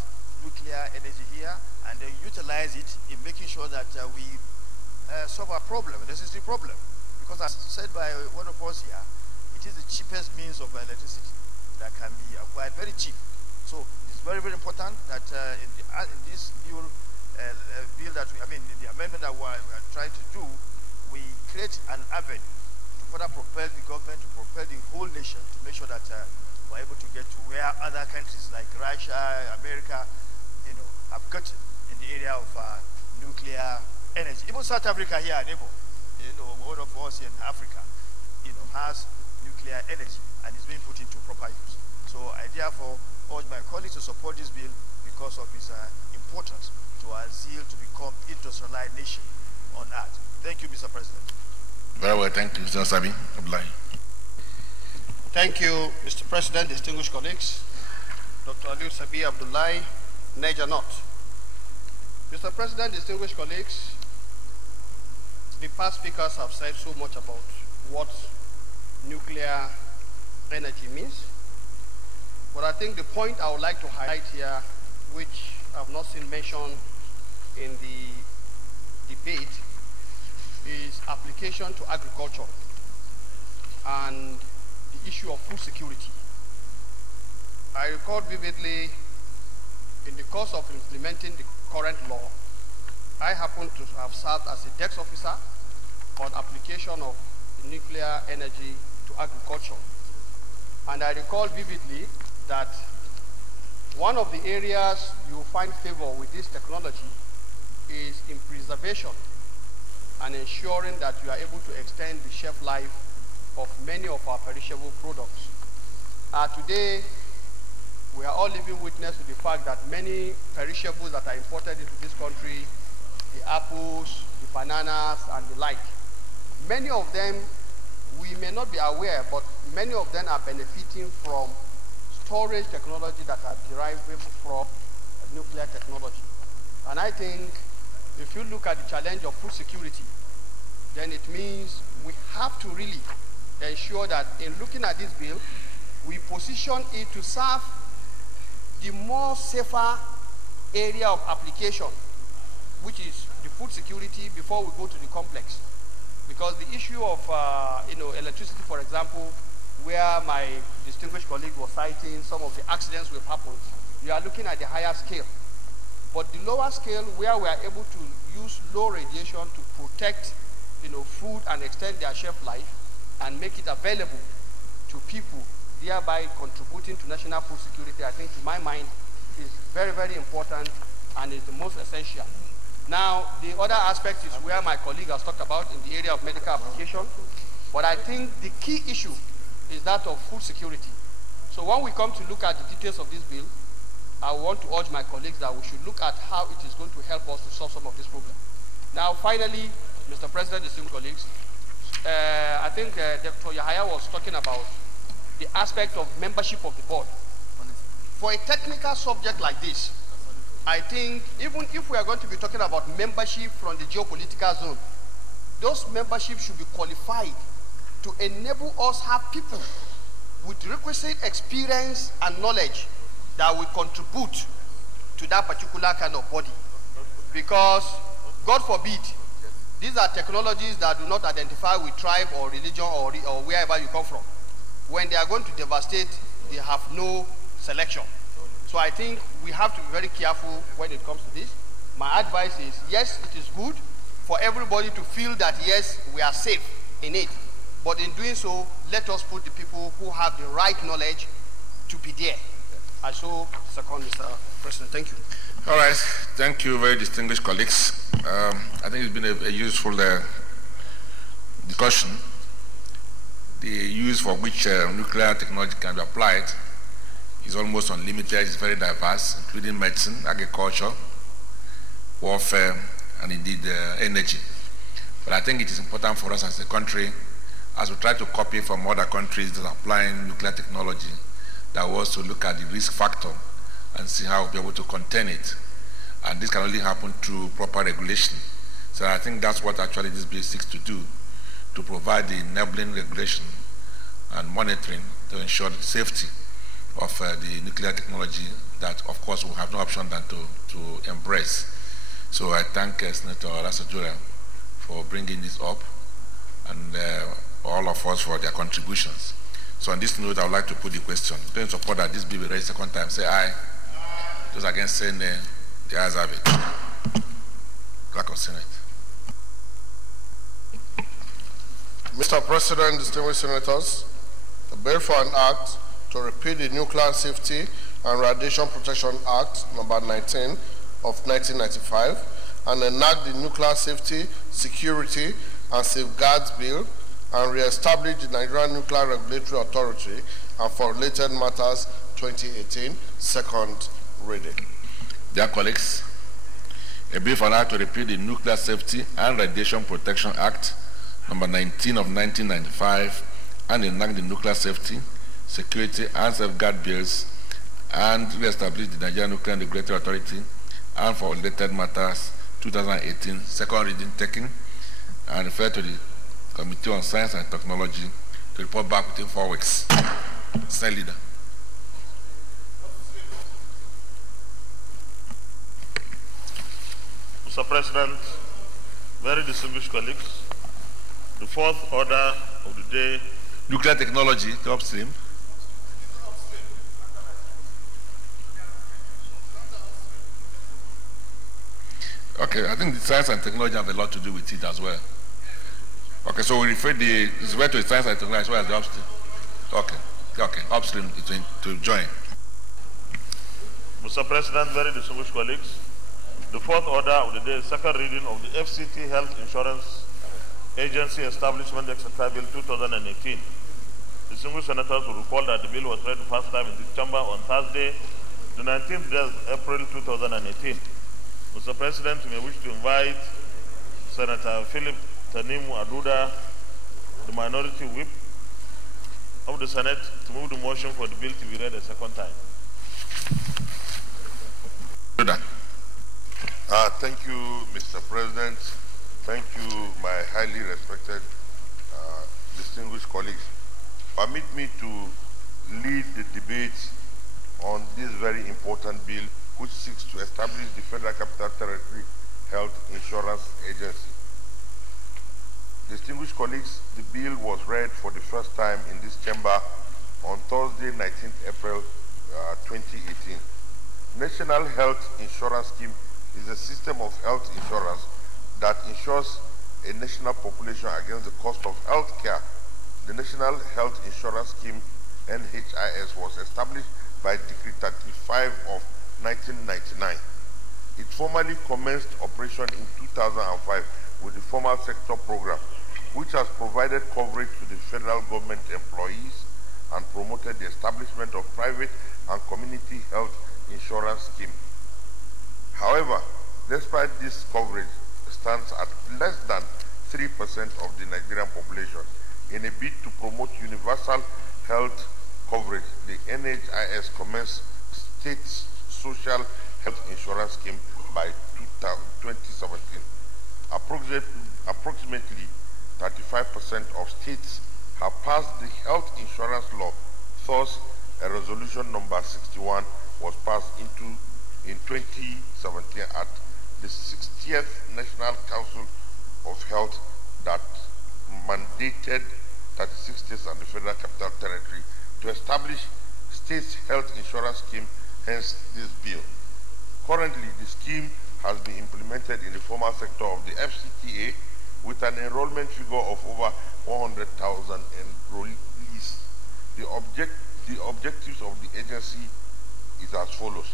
nuclear energy here and then utilize it in making sure that we solve our problem, the necessary problem. Because as said by one of us here, it is the cheapest means of electricity that can be acquired very cheap. So it's very, very important that in this new bill that the amendment that we're trying to do, we create an avenue to further propel the government, to propel the whole nation, to make sure that we're able to get to where other countries like Russia, America, have gotten in the area of nuclear energy. Even South Africa here, neighbor, one of us in Africa, has nuclear energy and is being put into proper use. So I therefore urge my colleagues to support this bill because of its importance to our zeal to become industrialized nation on earth. Thank you, Mr. President. Very well, thank you, Mr. Sabi Abdullahi. Thank you, Mr. President, distinguished colleagues. Dr. Aliu Sabi Abdullahi, Niger North. Mr. President, distinguished colleagues, the past speakers have said so much about what nuclear energy means. But I think the point I would like to highlight here, which I've not seen mentioned in the debate, is application to agriculture and the issue of food security. I recall vividly, in the course of implementing the current law, I happen to have served as a desk officer on application of nuclear energy to agriculture. And I recall vividly that one of the areas you find favor with this technology is in preservation and ensuring that you are able to extend the shelf life of many of our perishable products. Today, we are all living witness to the fact that many perishables that are imported into this country, the apples, the bananas, and the like, many of them, we may not be aware, but many of them are benefiting from storage technology that are derived from nuclear technology. And I think if you look at the challenge of food security, then it means we have to really ensure that in looking at this bill, we position it to serve the more safer area of application, which is the food security, before we go to the complex. Because the issue of electricity, for example, where my distinguished colleague was citing some of the accidents will happen, you are looking at the higher scale. But the lower scale, where we are able to use low radiation to protect food and extend their shelf life and make it available to people, thereby contributing to national food security, I think, to my mind, is very, very important and is the most essential. Now, the other aspect is where my colleague has talked about in the area of medical application, but I think the key issue is that of food security. So when we come to look at the details of this bill, I want to urge my colleagues that we should look at how it is going to help us to solve some of this problem. Now, finally, Mr. President, distinguished colleagues, I think Dr. Yahaya was talking about the aspect of membership of the board. For a technical subject like this, I think even if we are going to be talking about membership from the geopolitical zone, those memberships should be qualified to enable us have people with requisite experience and knowledge that will contribute to that particular kind of body. Because, God forbid, these are technologies that do not identify with tribe or religion or wherever you come from. When they are going to devastate, they have no selection. So I think we have to be very careful when it comes to this. My advice is, yes, it is good for everybody to feel that, yes, we are safe in it. But in doing so, let us put the people who have the right knowledge to be there. I so second, Mr. President. Thank you. All right. Thank you, very distinguished colleagues. I think it's been a useful discussion. The use for which nuclear technology can be applied is almost unlimited. It's very diverse, including medicine, agriculture, warfare, and indeed energy. But I think it is important for us as a country, as we try to copy from other countries that are applying nuclear technology, that we also look at the risk factor and see how we'll be able to contain it. And this can only happen through proper regulation. So I think that's what actually this bill seeks to do, to provide the enabling regulation and monitoring to ensure the safety of the nuclear technology that, of course, we have no option than to embrace. So I thank Senator Adjournment for bringing this up, and all of us for their contributions. So on this note, I would like to put the question. Those in support that this bill be raised second time, say aye. Those against, say nay. The ayes have it. Clerk of Senate. Mr. President, distinguished senators, the bill for an act to repeal the Nuclear Safety and Radiation Protection Act number 19 of 1995 and enact the Nuclear Safety, Security and Safeguards Bill and re-establish the Nigerian Nuclear Regulatory Authority and for related matters 2018, second reading. Dear colleagues, a bill for an act to repeal the Nuclear Safety and Radiation Protection Act number 19 of 1995 and enact the Nuclear Safety, Security and Safeguard Bills and re-establish the Nigerian Nuclear Regulatory Authority and for related matters 2018, second reading taken, and refer to the Committee on Science and Technology to report back within 4 weeks. Senate Leader. Mr. President, very distinguished colleagues, the fourth order of the day. Nuclear technology, the upstream. Okay, I think the science and technology have a lot to do with it as well. Okay, so we refer it's referred to the science and technology as well as the upstream. Okay, upstream to join. Mr. President, very distinguished colleagues, the fourth order of the day is second reading of the FCT Health Insurance Agency Establishment Etc. Bill 2018. Distinguished senators will recall that the bill was read the first time in this chamber on Thursday, the 19th day of April 2018. Mr. President, you may wish to invite Senator Philip Tanimu Aduda, the minority whip of the Senate, to move the motion for the bill to be read a second time. Thank you, Mr. President. Thank you, my highly respected, distinguished colleagues. Permit me to lead the debate on this very important bill, which seeks to establish the Federal Capital Territory Health Insurance Agency. Distinguished colleagues, the bill was read for the first time in this chamber on Thursday, 19th April 2018. National Health Insurance Scheme is a system of health insurance that insures a national population against the cost of health care. The National Health Insurance Scheme, NHIS, was established by Decree 35 of 1999. It formally commenced operation in 2005 with the formal sector program, which has provided coverage to the federal government employees and promoted the establishment of private and community health insurance scheme. However, despite this coverage stands at less than 3% of the Nigerian population, in a bid to promote universal health coverage, the NHIS commenced state social health insurance scheme by 2017. Approximately 35% of states have passed the health insurance law. Thus, a resolution number 61 was passed in 2017 at the 60th National Council of Health that mandated 36 states and the Federal Capital Territory to establish states' health insurance scheme, hence this bill. Currently, the scheme has been implemented in the formal sector of the FCTA with an enrollment figure of over 100,000 enrollees. The objectives of the agency is as follows: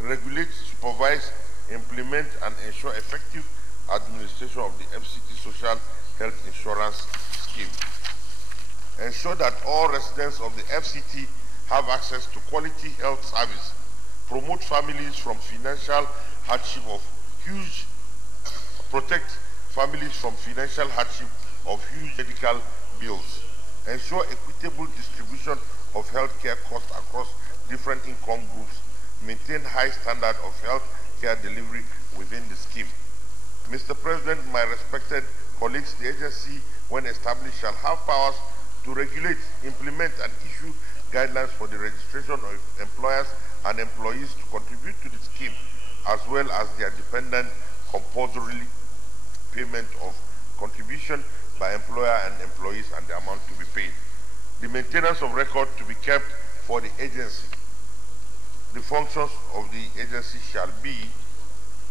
regulate, supervise, implement, and ensure effective administration of the FCT social health insurance scheme. Ensure that all residents of the FCT have access to quality health service. Promote families from financial hardship of huge, protect families from financial hardship of huge medical bills. Ensure equitable distribution of healthcare costs across different income groups. maintain high standard of health care delivery within the scheme. Mr. President, my respected colleagues, the agency, when established, shall have powers to regulate, implement, and issue guidelines for the registration of employers and employees to contribute to the scheme, as well as their dependent compulsory payment of contribution by employer and employees and the amount to be paid. The maintenance of record to be kept for the agency. The functions of the agency shall be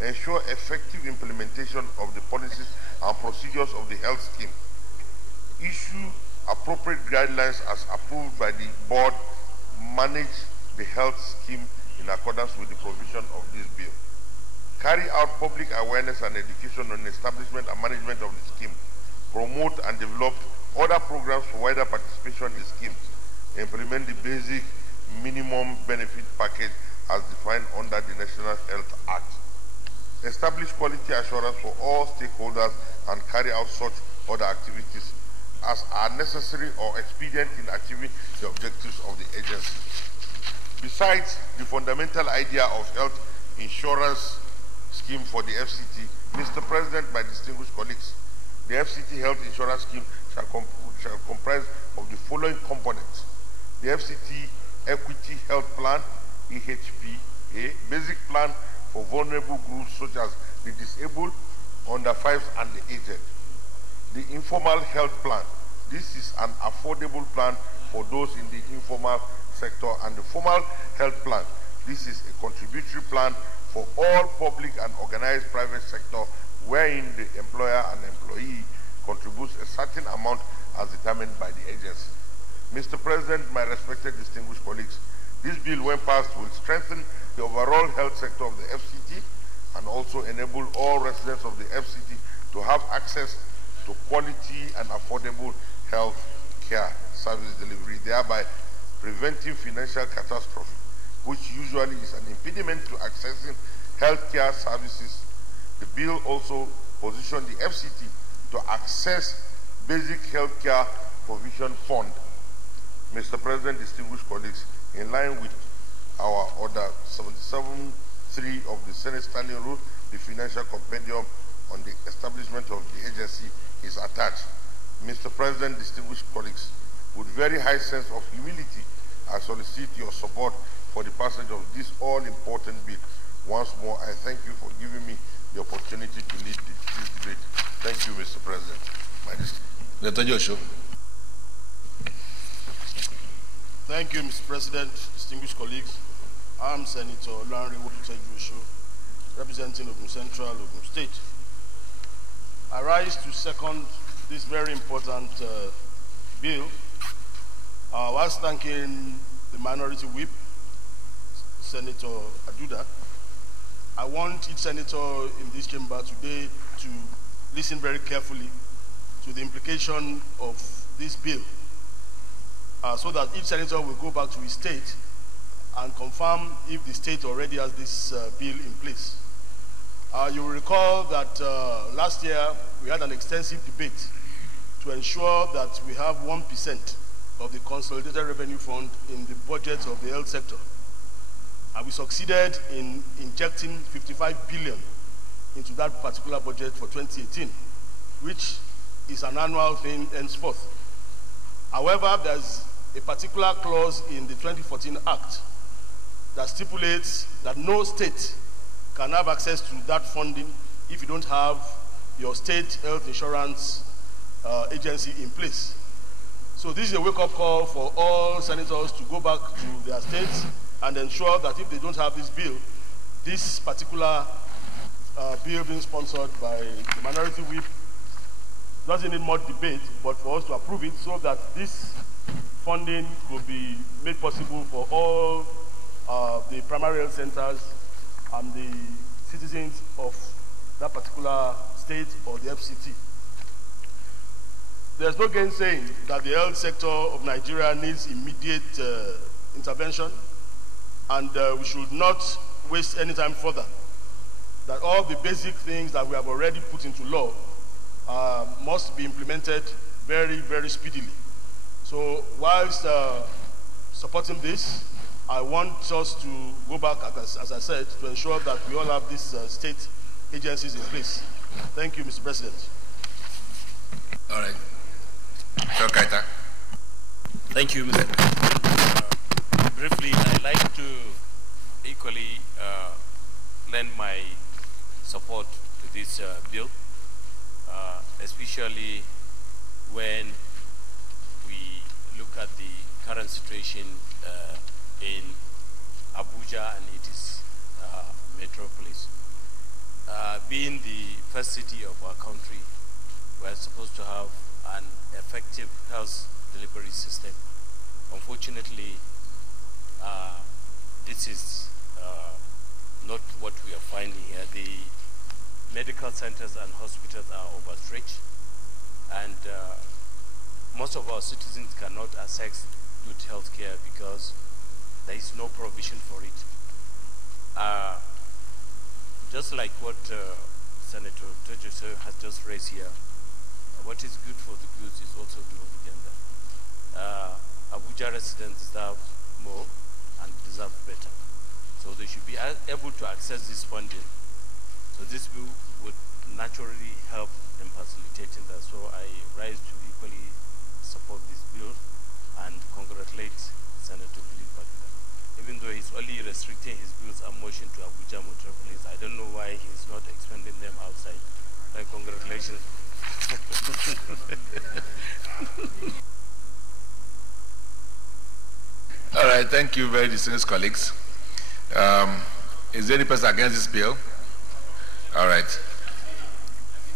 ensure effective implementation of the policies and procedures of the health scheme, issue appropriate guidelines as approved by the board, manage the health scheme in accordance with the provision of this bill, carry out public awareness and education on establishment and management of the scheme, promote and develop other programs for wider participation in the scheme, implement the basic minimum benefit package as defined under the National Health Act, establish quality assurance for all stakeholders, and carry out such other activities as are necessary or expedient in achieving the objectives of the agency. Besides the fundamental idea of health insurance scheme for the FCT, Mr. President, my distinguished colleagues, the FCT health insurance scheme shall comprise of the following components: the FCT Equity Health Plan, EHPA, basic plan for vulnerable groups such as the disabled, under 5s, and the aged. The informal health plan. This is an affordable plan for those in the informal sector, and the formal health plan. This is a contributory plan for all public and organized private sector, wherein the employer and employee contributes a certain amount as determined by the agency. Mr. President, my respected distinguished colleagues, this bill, when passed, will strengthen the overall health sector of the FCT and also enable all residents of the FCT to have access to quality and affordable health care service delivery, thereby preventing financial catastrophe, which usually is an impediment to accessing health care services. The bill also positions the FCT to access basic health care provision fund. Mr. President, distinguished colleagues, in line with our Order 77.3 of the Senate Standing Rule, the financial compendium on the establishment of the agency is attached. Mr. President, distinguished colleagues, with very high sense of humility, I solicit your support for the passage of this all-important bill. Once more, I thank you for giving me the opportunity to lead this debate. Thank you, Mr. President. Dr. Joshua. Thank you, Mr. President, distinguished colleagues. I'm Senator Plenary Joshua, representing Ogun Central, Ogun State. I rise to second this very important bill, whilst thanking the Minority Whip, Senator Aduda. I want each senator in this chamber today to listen very carefully to the implication of this bill, so that each senator will go back to his state and confirm if the state already has this bill in place. You will recall that last year we had an extensive debate to ensure that we have 1% of the Consolidated Revenue Fund in the budget of the health sector. And we succeeded in injecting 55 billion into that particular budget for 2018, which is an annual thing henceforth. However, there's a particular clause in the 2014 Act that stipulates that no state can have access to that funding if you don't have your state health insurance agency in place. So this is a wake-up call for all senators to go back to their states and ensure that if they don't have this bill, this particular bill being sponsored by the Minority Whip doesn't need much debate, but for us to approve it so that this funding could be made possible for all the primary health centers and the citizens of that particular state or the FCT. There's no gainsaying that the health sector of Nigeria needs immediate intervention, and we should not waste any time further. That all the basic things that we have already put into law must be implemented very, very speedily. So whilst supporting this, I want us to go back, as I said, to ensure that we all have these state agencies in place. Thank you, Mr. President. All right. Thank you, Mr. President. Briefly, I'd like to equally lend my support to this bill, especially when we look at the current situation in Abuja and its metropolis. Being the first city of our country, we're supposed to have an effective health delivery system. Unfortunately, this is not what we are finding here. The medical centers and hospitals are overstretched, and most of our citizens cannot access good health care because there is no provision for it. Just like what Senator Tojo has just raised here, what is good for the goods is also good for the gander. Abuja residents deserve more and deserve better. So they should be able to access this funding. So this bill would naturally help in facilitating that. So I rise to equally support this bill and congratulate Senator Philip Batuta. Even though he's only restricting his bills and motion to Abuja metropolis, I don't know why he's not expanding them outside. Like, congratulations. All right, thank you very distinguished colleagues. Is there any person against this bill? All right.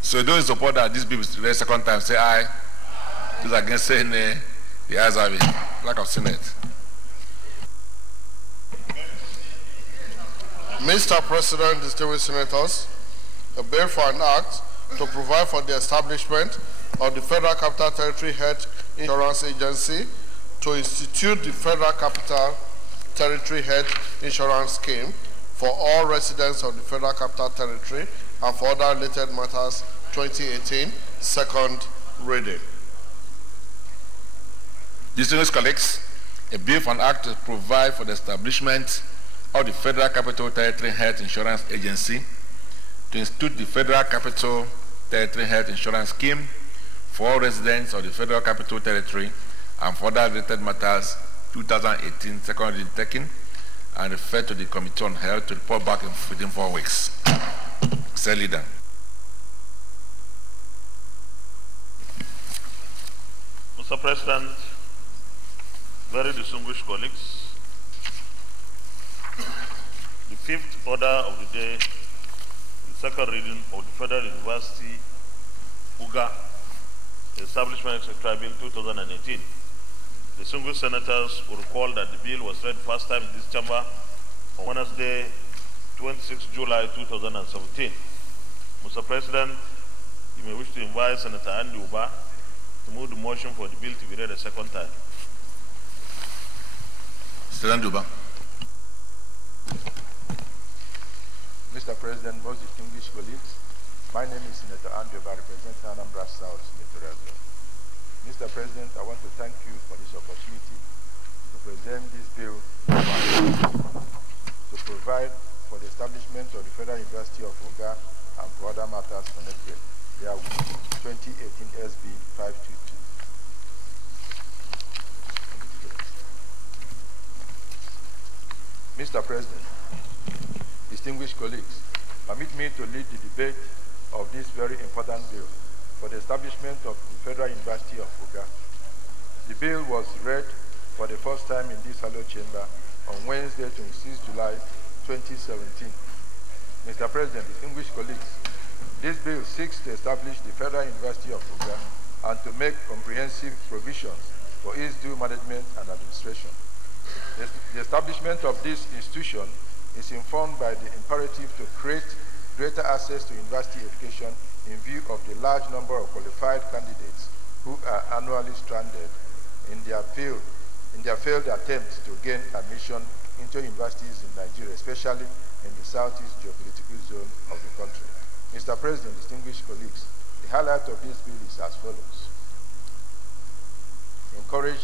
So those who support that this bill is read second time, say aye. Those against, say nay. The ayes have it. Lack of Senate. Mr. President, distinguished senators, a bill for an act to provide for the establishment of the Federal Capital Territory Health Insurance Agency, to institute the Federal Capital Territory Health Insurance Scheme for all residents of the Federal Capital Territory and for other related matters, 2018, second reading. Distinguished colleagues, a bill for an act to provide for the establishment of the Federal Capital Territory Health Insurance Agency, to institute the Federal Capital Territory Health Insurance Scheme for all residents of the Federal Capital Territory and for other related matters, 2018, second reading taken, and refer to the Committee on Health to report back within 4 weeks. Sir Leader. Mr. President, very distinguished colleagues, the fifth order of the day, the second reading of the Federal University UGA Establishment Secretary Bill 2018. The distinguished senators will recall that the bill was read first time in this chamber on Wednesday, 26 July 2017. Mr. President, you may wish to invite Senator Andy Uba to move the motion for the bill to be read a second time. Senator Uba. Mr. President, most distinguished colleagues, my name is Senator Andrew Uba, representing Anambra South Senatorial Zone. Mr. President, I want to thank you for this opportunity to present this bill to provide for the establishment of the Federal University of Oga and for other matters connected therewith, 2018 SB 522. Mr. President, distinguished colleagues, permit me to lead the debate of this very important bill for the establishment of the Federal University of Oga. The bill was read for the first time in this hallowed chamber on Wednesday, 26 July 2017. Mr. President, distinguished colleagues, this bill seeks to establish the Federal University of Oga and to make comprehensive provisions for its due management and administration. The establishment of this institution is informed by the imperative to create greater access to university education in view of the large number of qualified candidates who are annually stranded in their failed attempts to gain admission into universities in Nigeria, especially in the southeast geopolitical zone of the country. Mr. President, distinguished colleagues, the highlight of this bill is as follows. Encourage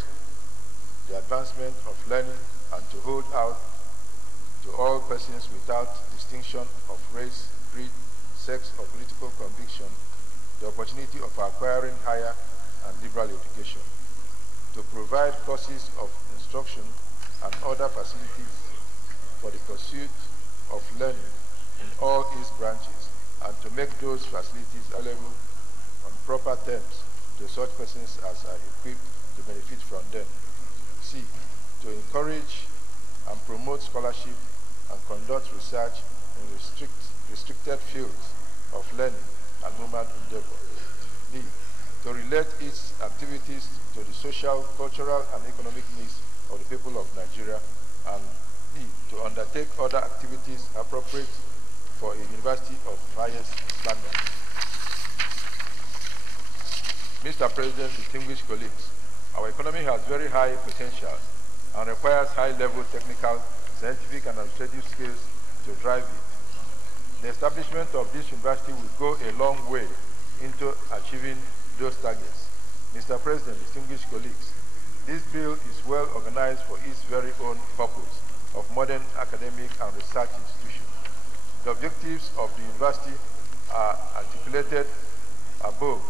the advancement of learning and to hold out to all persons without distinction of race, creed, sex, or political conviction the opportunity of acquiring higher and liberal education, to provide courses of instruction and other facilities for the pursuit of learning in all its branches, and to make those facilities available on proper terms to such persons as are equipped to benefit from them. C, to encourage and promote scholarship and conduct research in restricted fields of learning and human endeavor. D, to relate its activities to the social, cultural, and economic needs of the people of Nigeria, and E, to undertake other activities appropriate for a university of highest standard. Mr. President, distinguished colleagues, our economy has very high potential and requires high-level technical, scientific, and administrative skills to drive it. The establishment of this university will go a long way into achieving those targets. Mr. President, distinguished colleagues, this bill is well organized for its very own purpose of modern academic and research institutions. The objectives of the university are articulated above,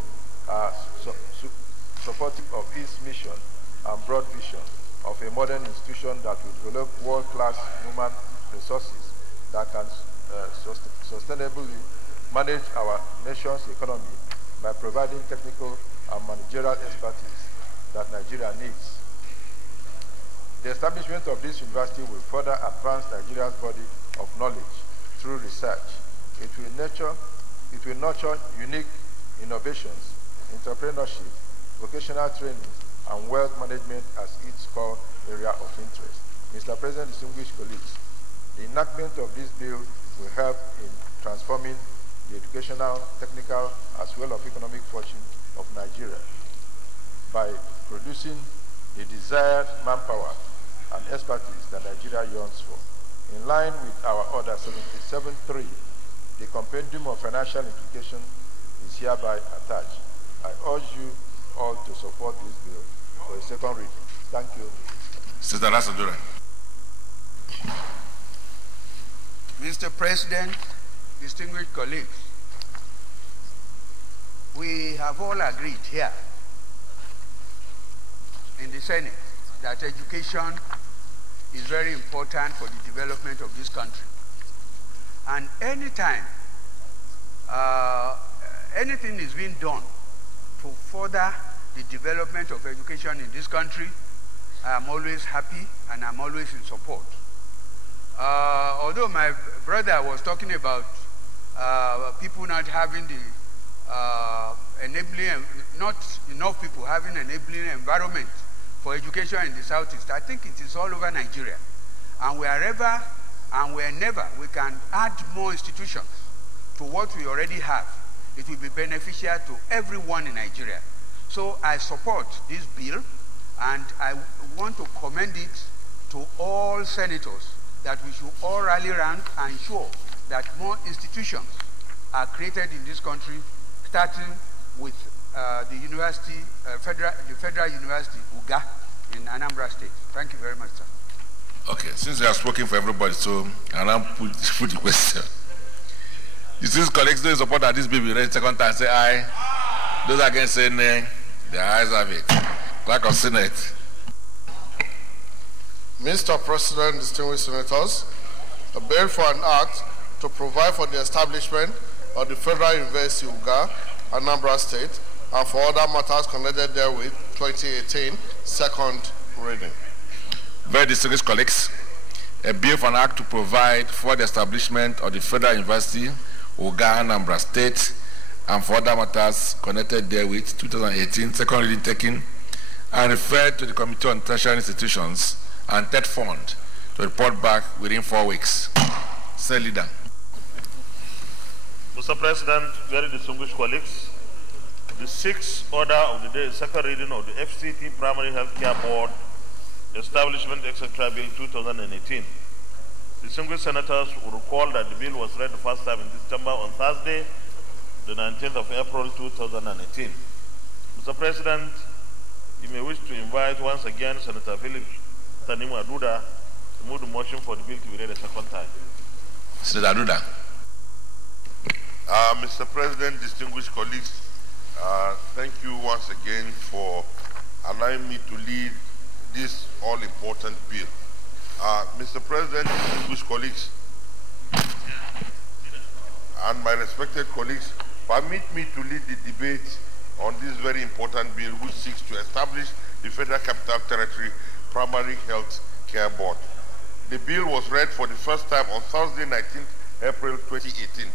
are supportive of its mission and broad vision of a modern institution that will develop world-class human resources that can sustainably manage our nation's economy by providing technical and managerial expertise that Nigeria needs. The establishment of this university will further advance Nigeria's body of knowledge through research. It will nurture unique innovations, entrepreneurship, vocational training, and wealth management as its core area of interest. Mr. President, distinguished colleagues, the enactment of this bill will help in transforming the educational, technical, as well as economic fortune of Nigeria by producing the desired manpower and expertise that Nigeria yearns for. In line with our Order 77.3, the Compendium of Financial Implication is hereby attached. I urge you all to support this bill for a second reading. Thank you. Sister Adjournment. Mr. President, distinguished colleagues, we have all agreed here in the Senate that education is very important for the development of this country. And anytime anything is being done to further the development of education in this country, I'm always happy and I'm always in support. Although my brother was talking about people not having the enabling, not enough people having enabling environment for education in the Southeast, I think it is all over Nigeria. And wherever and whenever we can add more institutions to what we already have, it will be beneficial to everyone in Nigeria. So I support this bill, and I want to commend it to all senators that we should all rally around and ensure that more institutions are created in this country, starting with the university, the Federal University, UGA, in Anambra State. Thank you very much, sir. Okay, since you have spoken for everybody, so I'll now put the question. You see, colleagues, those support that this bill be read second time, say aye. Those against say nay. The ayes have it. Clerk of Senate. Mr. President, distinguished senators, a bill for an act to provide for the establishment of the Federal University UGA, Anambra State, and for other matters connected therewith, 2018, second reading. Very distinguished colleagues, a bill for an act to provide for the establishment of the Federal University UGA, Anambra State, and for other matters connected therewith, 2018, second reading taken, and referred to the Committee on Tertiary Institutions and TED Fund to report back within 4 weeks. Sir Leader. Mr. President, very distinguished colleagues, the sixth order of the day is second reading of the FCT Primary Healthcare Board Establishment, etc. Bill 2018. Distinguished senators will recall that the bill was read the first time in this chamber on Thursday, the 19th of April 2018. Mr. President, you may wish to invite once again Senator Philip Tanimu Aduda move the motion for the bill to be read a second time. Senator Duda. Mr. President, distinguished colleagues, thank you once again for allowing me to lead this all-important bill. Mr. President, distinguished colleagues, and my respected colleagues, permit me to lead the debate on this very important bill which seeks to establish the Federal Capital Territory Primary Health Care Board. The bill was read for the first time on Thursday, 19th April 2018.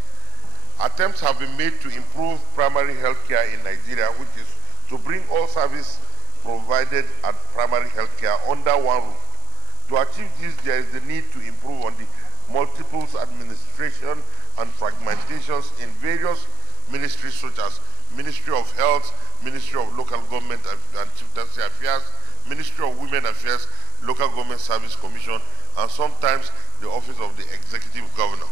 Attempts have been made to improve primary health care in Nigeria, which is to bring all services provided at primary health care under one roof. To achieve this, there is the need to improve on the multiples administration and fragmentations in various ministries such as Ministry of Health, Ministry of Local Government and Chieftaincy Affairs, Ministry of Women Affairs, Local Government Service Commission, and sometimes the Office of the Executive Governor.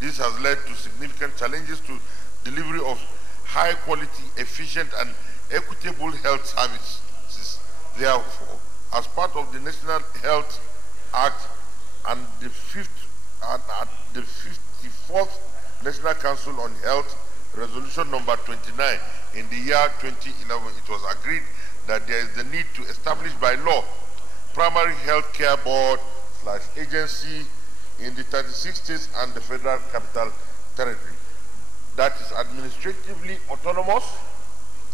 This has led to significant challenges to delivery of high quality, efficient, and equitable health services. Therefore, as part of the National Health Act and the 54th National Council on Health Resolution number 29 in the year 2011, it was agreed that there is the need to establish by law Primary Health Care Board / agency in the 36 states and the Federal Capital Territory that is administratively autonomous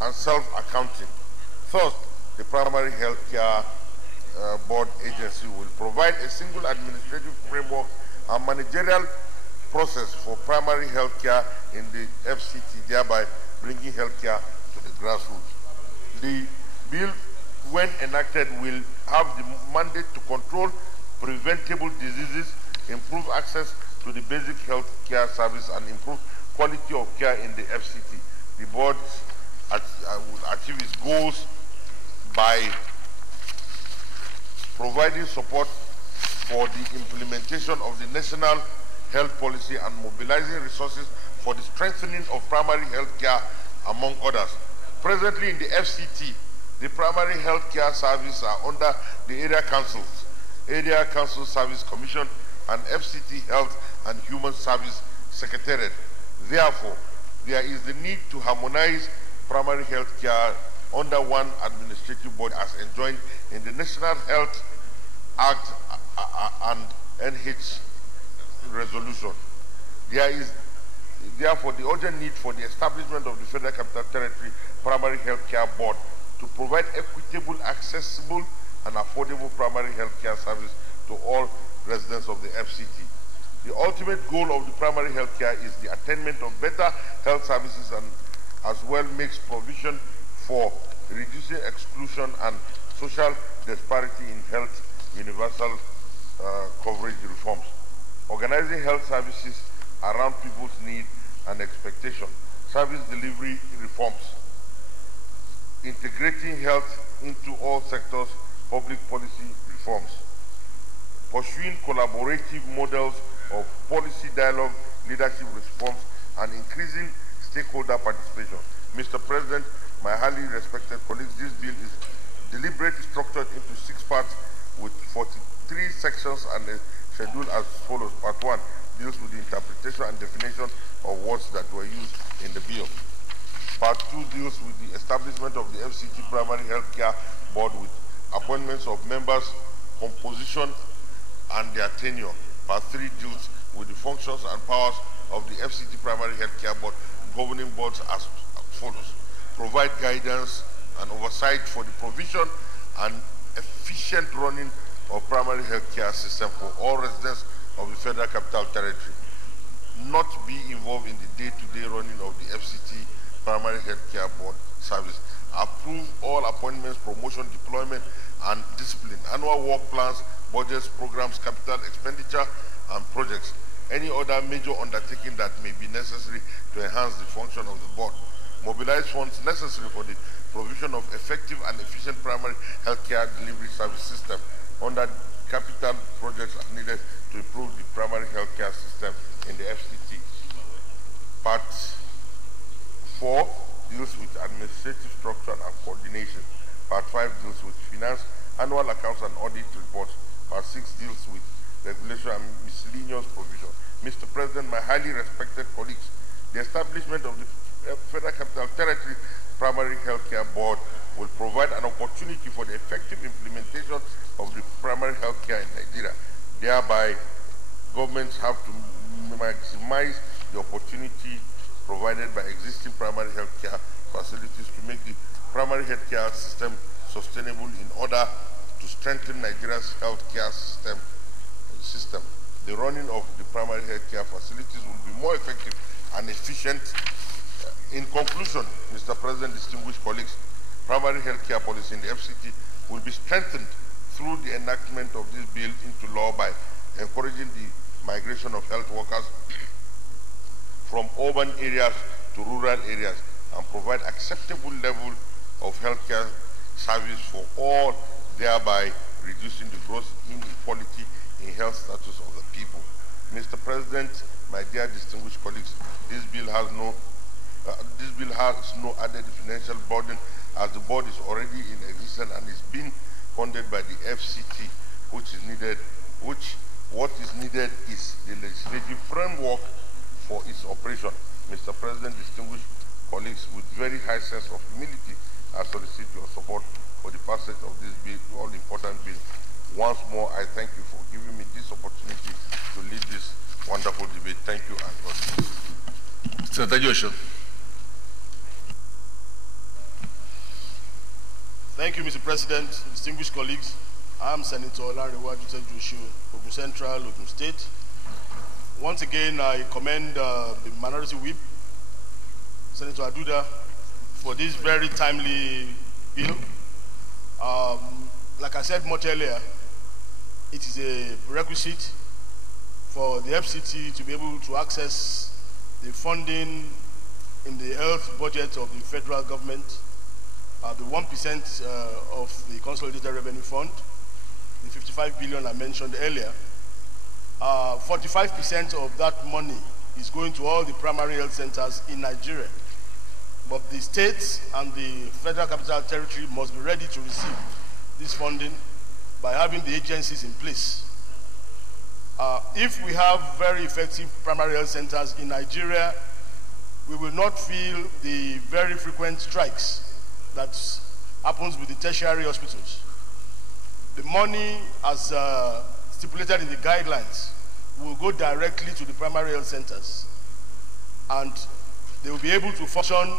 and self-accounting. Thus, the Primary Health Care Board agency will provide a single administrative framework and managerial process for primary health care in the FCT, thereby bringing health care to the grassroots. The bill, when enacted, will have the mandate to control preventable diseases, improve access to the basic health care service, and improve quality of care in the FCT. The board will achieve its goals by providing support for the implementation of the national health policy and mobilizing resources for the strengthening of primary health care, among others. Presently in the FCT, the primary health care services are under the area councils, Area Council Service Commission, and FCT Health and Human Service Secretariat. Therefore, there is the need to harmonize primary health care under one administrative body as enjoined in the National Health Act and NH resolution. There is therefore the urgent need for the establishment of the Federal Capital Territory Primary Health Care Board to provide equitable, accessible, and affordable primary health care service to all residents of the FCT. The ultimate goal of the primary health care is the attainment of better health services and as well makes provision for reducing exclusion and social disparity in health universal coverage reforms. Organizing health services around people's needs and expectations, service delivery reforms, integrating health into all sectors, public policy reforms, pursuing collaborative models of policy dialogue, leadership response, and increasing stakeholder participation. Mr. President, my highly respected colleagues, this bill is deliberately structured into 6 parts with 43 sections and a schedule as follows. Part 1 deals with the interpretation and definition of words that were used in the bill. Part 2 deals with the establishment of the FCT Primary Health Care Board with appointments of members, composition, and their tenure. Part 3 deals with the functions and powers of the FCT Primary Health Care Board governing boards as follows. Provide guidance and oversight for the provision and efficient running of primary health care system for all residents of the Federal Capital Territory. Not be involved in the day-to-day running of the FCT Primary Health Care Board service. Approve all appointments, promotion, deployment, and discipline. Annual work plans, budgets, programs, capital expenditure, and projects. Any other major undertaking that may be necessary to enhance the function of the board. Mobilize funds necessary for the provision of effective and efficient primary health care delivery service system under capital projects needed to improve the primary health care system in the FCT. Part 4 deals with administrative structure and coordination. Part 5 deals with finance, annual accounts and audit reports. Part 6 deals with regulation, and miscellaneous provision. Mr. President, my highly respected colleagues, the establishment of the Federal Capital Territory Primary Healthcare Board will provide an opportunity for the effective implementation of the primary healthcare in Nigeria. Thereby, governments have to maximize the opportunity provided by existing primary healthcare facilities to make the primary healthcare system sustainable in order to strengthen Nigeria's healthcare system. The running of the primary healthcare facilities will be more effective and efficient. In conclusion, Mr. President, distinguished colleagues, primary healthcare policy in the FCT will be strengthened through the enactment of this bill into law by encouraging the migration of health workers from urban areas to rural areas and provide acceptable level of healthcare service for all, thereby reducing the gross inequality in health status of the people. Mr. President, my dear distinguished colleagues, this bill has no added financial burden, as the board is already in existence and is being funded by the FCT, what is needed is the legislative framework for its operation. Mr. President, distinguished colleagues, with very high sense of humility, I solicit your support for the passage of this bill, all-important bill. Once more, I thank you for giving me this opportunity to lead this wonderful debate. Thank you and God bless. Senator Joshua. Thank you, Mr. President, distinguished colleagues. I am Senator Olanrewaju Joshua, Ogun Central, Ogun State. Once again, I commend the Minority Whip, Senator Aduda, for this very timely bill. Like I said much earlier, it is a prerequisite for the FCT to be able to access the funding in the health budget of the federal government, the 1% of the Consolidated Revenue Fund, the 55 billion I mentioned earlier. 45% of that money is going to all the primary health centers in Nigeria. But the states and the Federal Capital Territory must be ready to receive this funding by having the agencies in place. If we have very effective primary health centers in Nigeria, we will not feel the very frequent strikes that happens with the tertiary hospitals. The money, as stipulated in the guidelines, will go directly to the primary health centers, and they will be able to function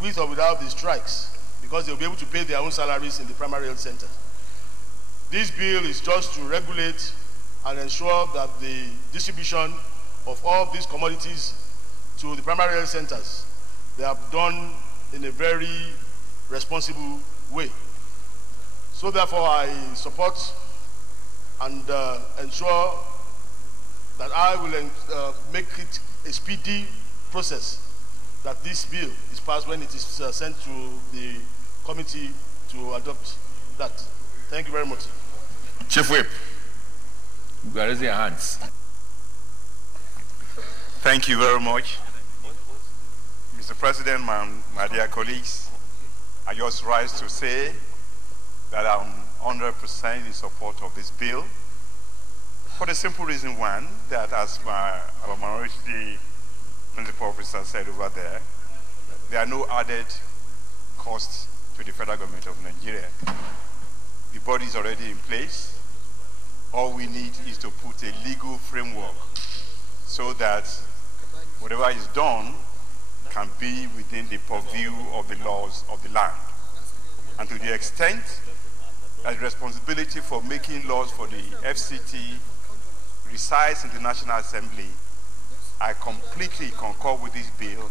with or without the strikes because they will be able to pay their own salaries in the primary health center. This bill is just to regulate and ensure that the distribution of all these commodities to the primary health centers, they are done in a very responsible way. So therefore, I support and ensure that I will make it a speedy process that this bill is passed when it is sent to the committee to adopt that. Thank you very much. Chief Whip, you are raising your hands. Thank you very much. Mr. President, my dear colleagues, I just rise to say that I'm 100% in support of this bill for the simple reason, one, that as our minority principal officer said over there are no added costs to the federal government of Nigeria. The body is already in place. All we need is to put a legal framework so that whatever is done can be within the purview of the laws of the land. And to the extent that the responsibility for making laws for the FCT resides in the National Assembly, I completely concur with this bill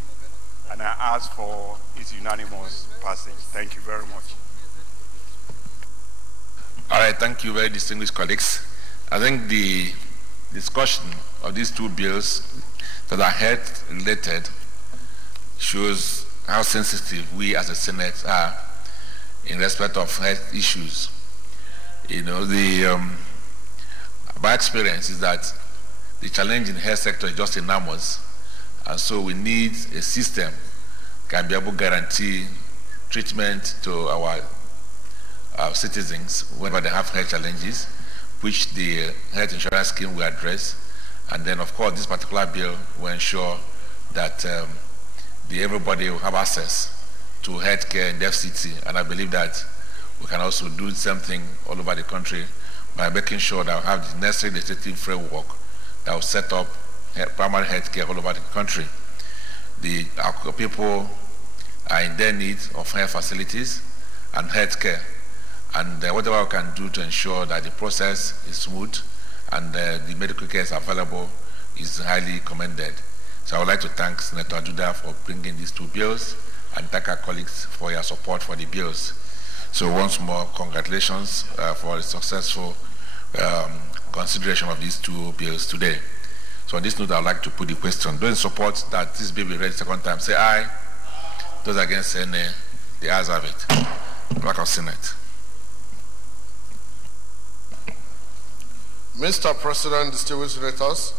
and I ask for its unanimous passage. Thank you very much. All right, thank you, very distinguished colleagues. I think the discussion of these two bills that are health related shows how sensitive we as a Senate are in respect of health issues. You know, my experience is that the challenge in the health sector is just enormous, and so we need a system that can be able to guarantee treatment to our citizens whenever they have health challenges, which the health insurance scheme will address. And then, of course, this particular bill will ensure that everybody will have access to healthcare in the FCT. And I believe that we can also do something all over the country by making sure that we have the necessary legislative framework that will set up primary healthcare all over the country. Our people are in their need of health facilities and healthcare. And whatever we can do to ensure that the process is smooth and the medical care is available is highly commended. So I would like to thank Senator Ajuda for bringing these two bills and thank our colleagues for your support for the bills. So once more, congratulations for the successful consideration of these two bills today. So on this note, I would like to put the question. Those in support that this bill be read second time, say aye. Those against, say nay. The ayes have it. Clerk of Senate. Mr. President, distinguished senators,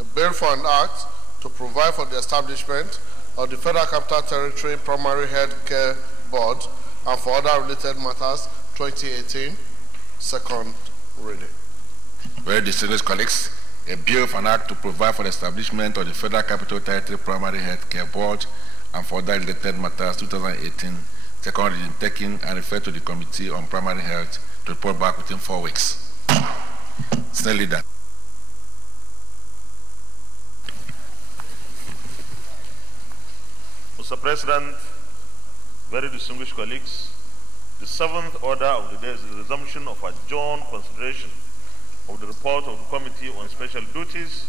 a bill for an act to provide for the establishment of the Federal Capital Territory Primary Health Care Board and for other related matters, 2018, second reading. Very distinguished colleagues, a bill for an act to provide for the establishment of the Federal Capital Territory Primary Health Care Board and for other related matters, 2018, second reading, taken and referred to the Committee on Primary Health to report back within 4 weeks. Senate Leader. Mr. President, very distinguished colleagues, the seventh order of the day is the resumption of adjourned consideration of the report of the Committee on Special Duties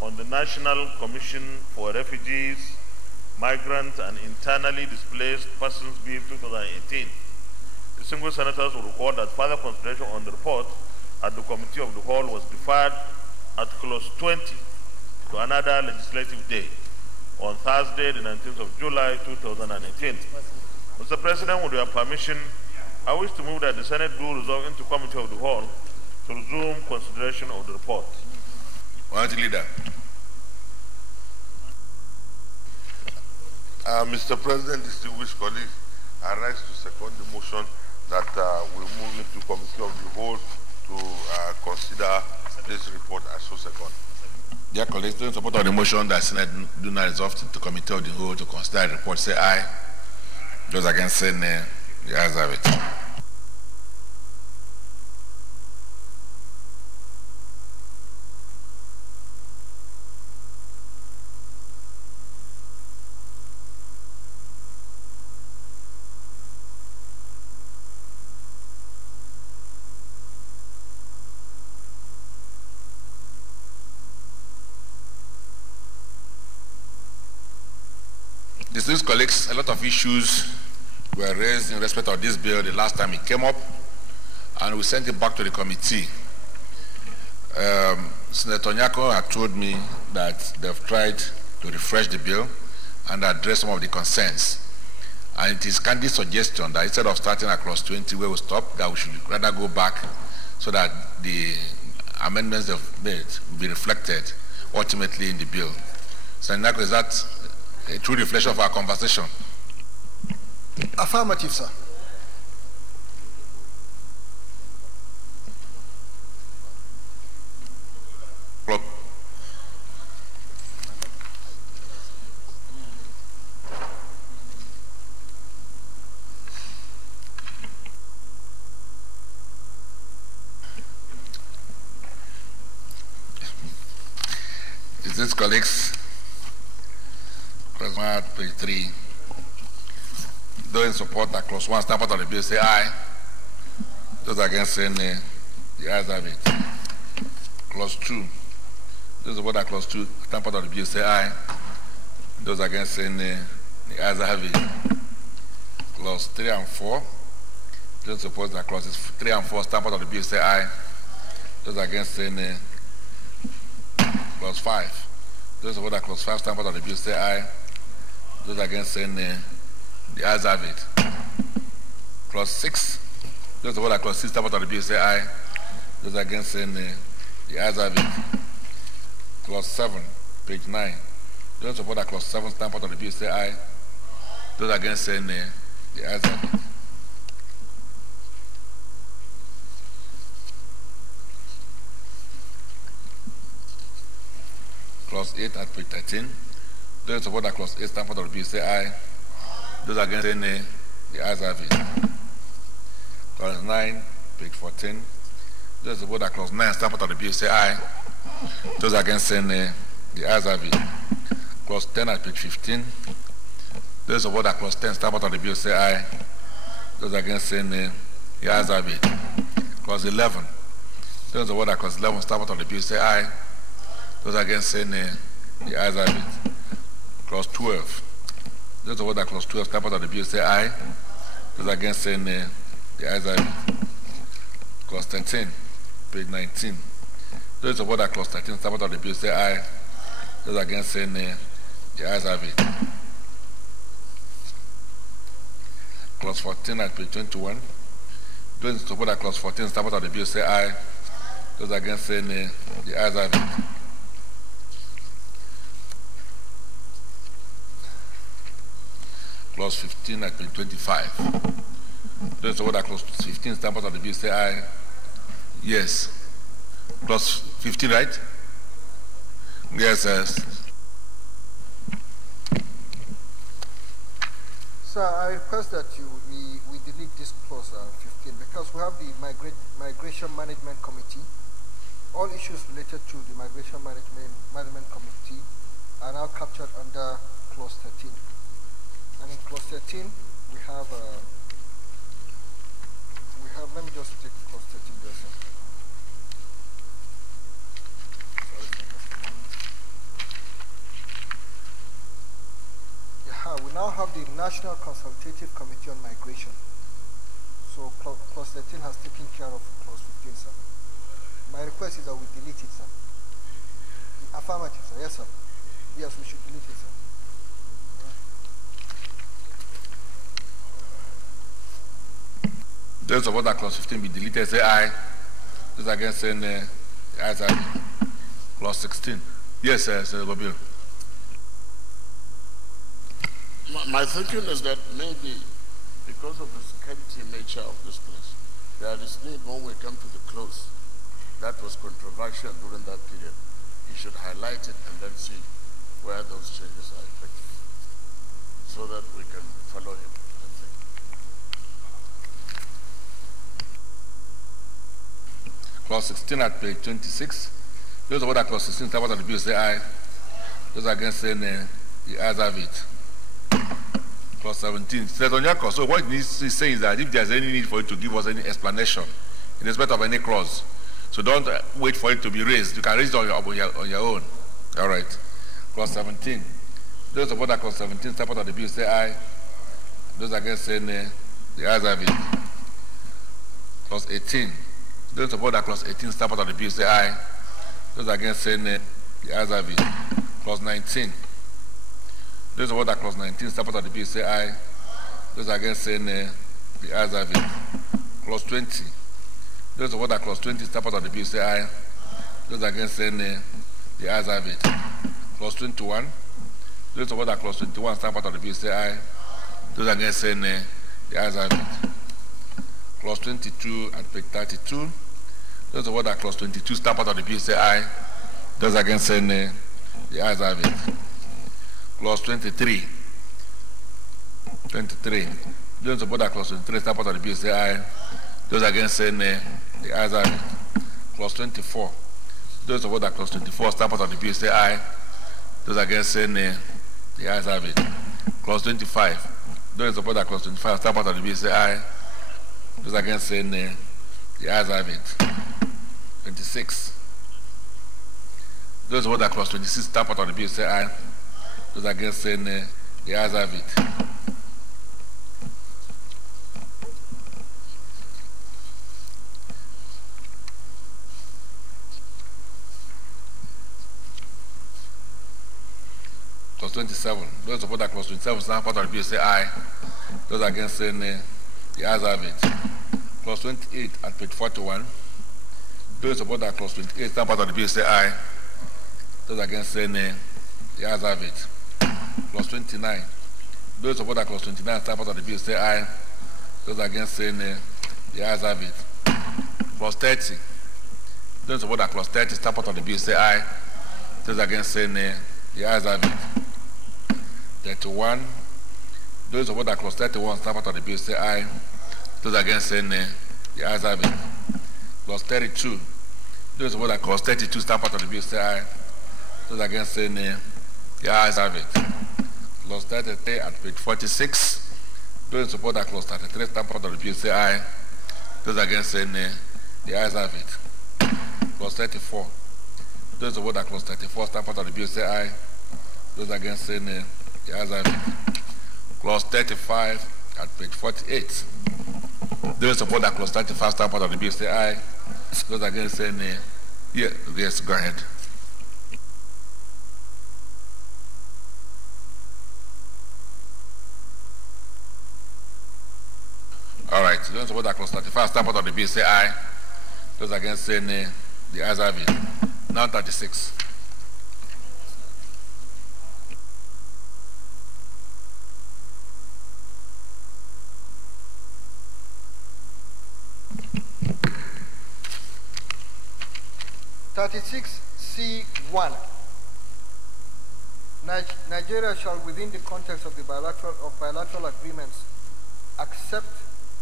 on the National Commission for Refugees, Migrants and Internally Displaced Persons Bill 2018. Distinguished senators will recall that further consideration on the report at the Committee of the Whole was deferred at clause 20 to another legislative day on Thursday, the 19th of July, 2018. Mr. President, with your permission, I wish to move that the Senate do resolve into Committee of the Whole to resume consideration of the report. Minority Leader. Mr. President, distinguished colleagues, I rise to second the motion that we move into Committee of the Whole to consider this report as so second. Dear colleagues, those in support of the motion that Senate do not resolve to Committee of the Whole to consider the report, say aye. Those against, say nay. The ayes have it. Distinguished colleagues, a lot of issues were raised in respect of this bill the last time it came up, and we sent it back to the committee. Senator Nyako had told me that they've tried to refresh the bill and address some of the concerns. And it is candid suggestion that instead of starting at clause 20 where we stop, that we should rather go back so that the amendments they've made will be reflected ultimately in the bill. Senator Nyako, is that a true reflection of our conversation? Affirmative, sir. Distinguished colleagues, clause 1, page 3. Those in support that clause 1 stand part of the bill say aye. Those against say nay. The ayes have it. Clause 2. Those in support that clause 2 stand part of the bill say aye. Those against say nay. The ayes have it. Clause 3 and 4. Those in support that clauses 3 and 4 stand part of the bill say aye. Those against say nay. Clause 5. Those in support that clause 5 stand part of the bill say aye. Those against say nay. The ayes have it. Clause 6. Those in support that clause 6 stand part of the bill say aye. Those against say nay. The ayes have it. Clause 7, page 9. Those in support that clause 7 stand part of the bill say aye. Those against say nay. The ayes have it. Clause 8 at page 13. Those in support that Clause 8 stand part of the bill say aye. Those against say nay. The ayes have it. Clause 9, page 14. Those in support that Clause 9 stand part of the bill say aye. Those against say nay. The ayes have it. Clause 10 at page 15. Those in support that Clause 10 stand part of the bill say aye. Those against say nay. The ayes have it. Clause 11. Those in support that Clause 11 stand part of the bill say aye. Those against say nay. The ayes have it. Clause 12. Those in support that Clause 12 stand part of the bill say aye. Those against say nay. The ayes have it. Clause 13, page 19. Those in support that Clause 13 stand part of the bill say aye. Those against say nay. The ayes have it. Clause 14 at page 21. Those in support that Clause 14 stand part of the bill say aye. Those against say nay. The ayes have it. Clause 15 at page 25. Those in support that Clause 15 stand part of the bill say aye. Yes. Clause 15, right? Yes, yes. Sir, I request that we delete this clause 15 because we have the Migration Management Committee. All issues related to the Migration Management Committee are now captured under clause 13. And in clause 13, we have, let me just take clause 13 there, sir. Sorry, sir, just a moment. Yeah, we now have the National Consultative Committee on Migration. So clause 13 has taken care of clause 15, sir. My request is that we delete it, sir. Affirmative, sir. Yes, sir. Yes, we should delete it, sir. Those in support that Clause 15 be deleted say aye. Those against say nay. The ayes have it. Clause 16. Yes, sir, Senator Bill. My thinking is that maybe because of the scarcity nature of this place, there is need when we come to the close. That was controversial during that period. He should highlight it and then see where those changes are effective so that we can follow him. Clause 16 at page 26. Those of that Clause 16 stand part of the bill say aye. Those against say nay. The ayes have it. Clause 17. Senator Nyako, so what he's saying is that if there's any need for you to give us any explanation in respect of any clause, so don't wait for it to be raised. You can raise it on your own. All right. Clause 17. Those of that Clause 17 stand part of the bill say aye. Those against say nay. The ayes have it. Clause 18. Those in support that Clause 18 stand part of the bill say aye. Those against say nay. The ayes have it. Clause 19. Those in support that Clause 19 stand part of the bill say aye. Those against say nay. The ayes have it. Clause 20. Those in support that Clause 20 stand part of the bill say aye. Those against say nay. The ayes have it. Clause 21. Those in support that Clause 21 stand part of the bill say aye. Those against say nay. The ayes have it. Clause 22 at page 32. Those of that Clause 22 stand part of the bill say aye. Those against say nay. The ayes have it. Clause 23. 23. Those of that Clause 23 stand part of the bill say aye. Those against say nay. The ayes have it. Clause 24. Those of that Clause 24 stand part of the bill say aye. Those against say nay. The ayes have it. Clause 25. Those of that Clause 25 stand part of the bill say aye. Those against say nay. The ayes have it. 26. Those who that Clause 26 stand part of the bill say aye. Those against say nay. The ayes have it. Clause 27. Those who that Clause 27 stand part of the bill say aye. Those against say nay. The ayes have it. Clause 28 at page 41. Those support that Clause 28 stand part of the bill say aye. Those against say nay. The ayes have it. Clause 29. Those support that Clause 29 stand part of the bill say aye. Those against say nay. The ayes have it. Clause 30. Those support that Clause 30 stand part of the bill say aye. Those against say nay. The ayes have it. 31. Those of that clause 31 stand part of the bill say aye. Those against say nay. The ayes have it. Clause 32. Those of that clause 32 stand part of the bill say aye. Those against say nay. The ayes have it. Clause 33 at page 46. Those support that clause 33 stand part of the bill say aye. Those against say nay. The ayes have it. Clause 34. Those support that clause 34 stand part of the bill say aye. Those against say nay. The ayes have it. Clause 35 at page 48. Those support that clause 35 stand part of the bill say aye. Those against say nay. Yes, go ahead. All right, those support that clause 35 stand part of the bill say aye. Those against say nay. The ayes have it. Now 36. C1. Nigeria shall, within the context of the bilateral agreements, accept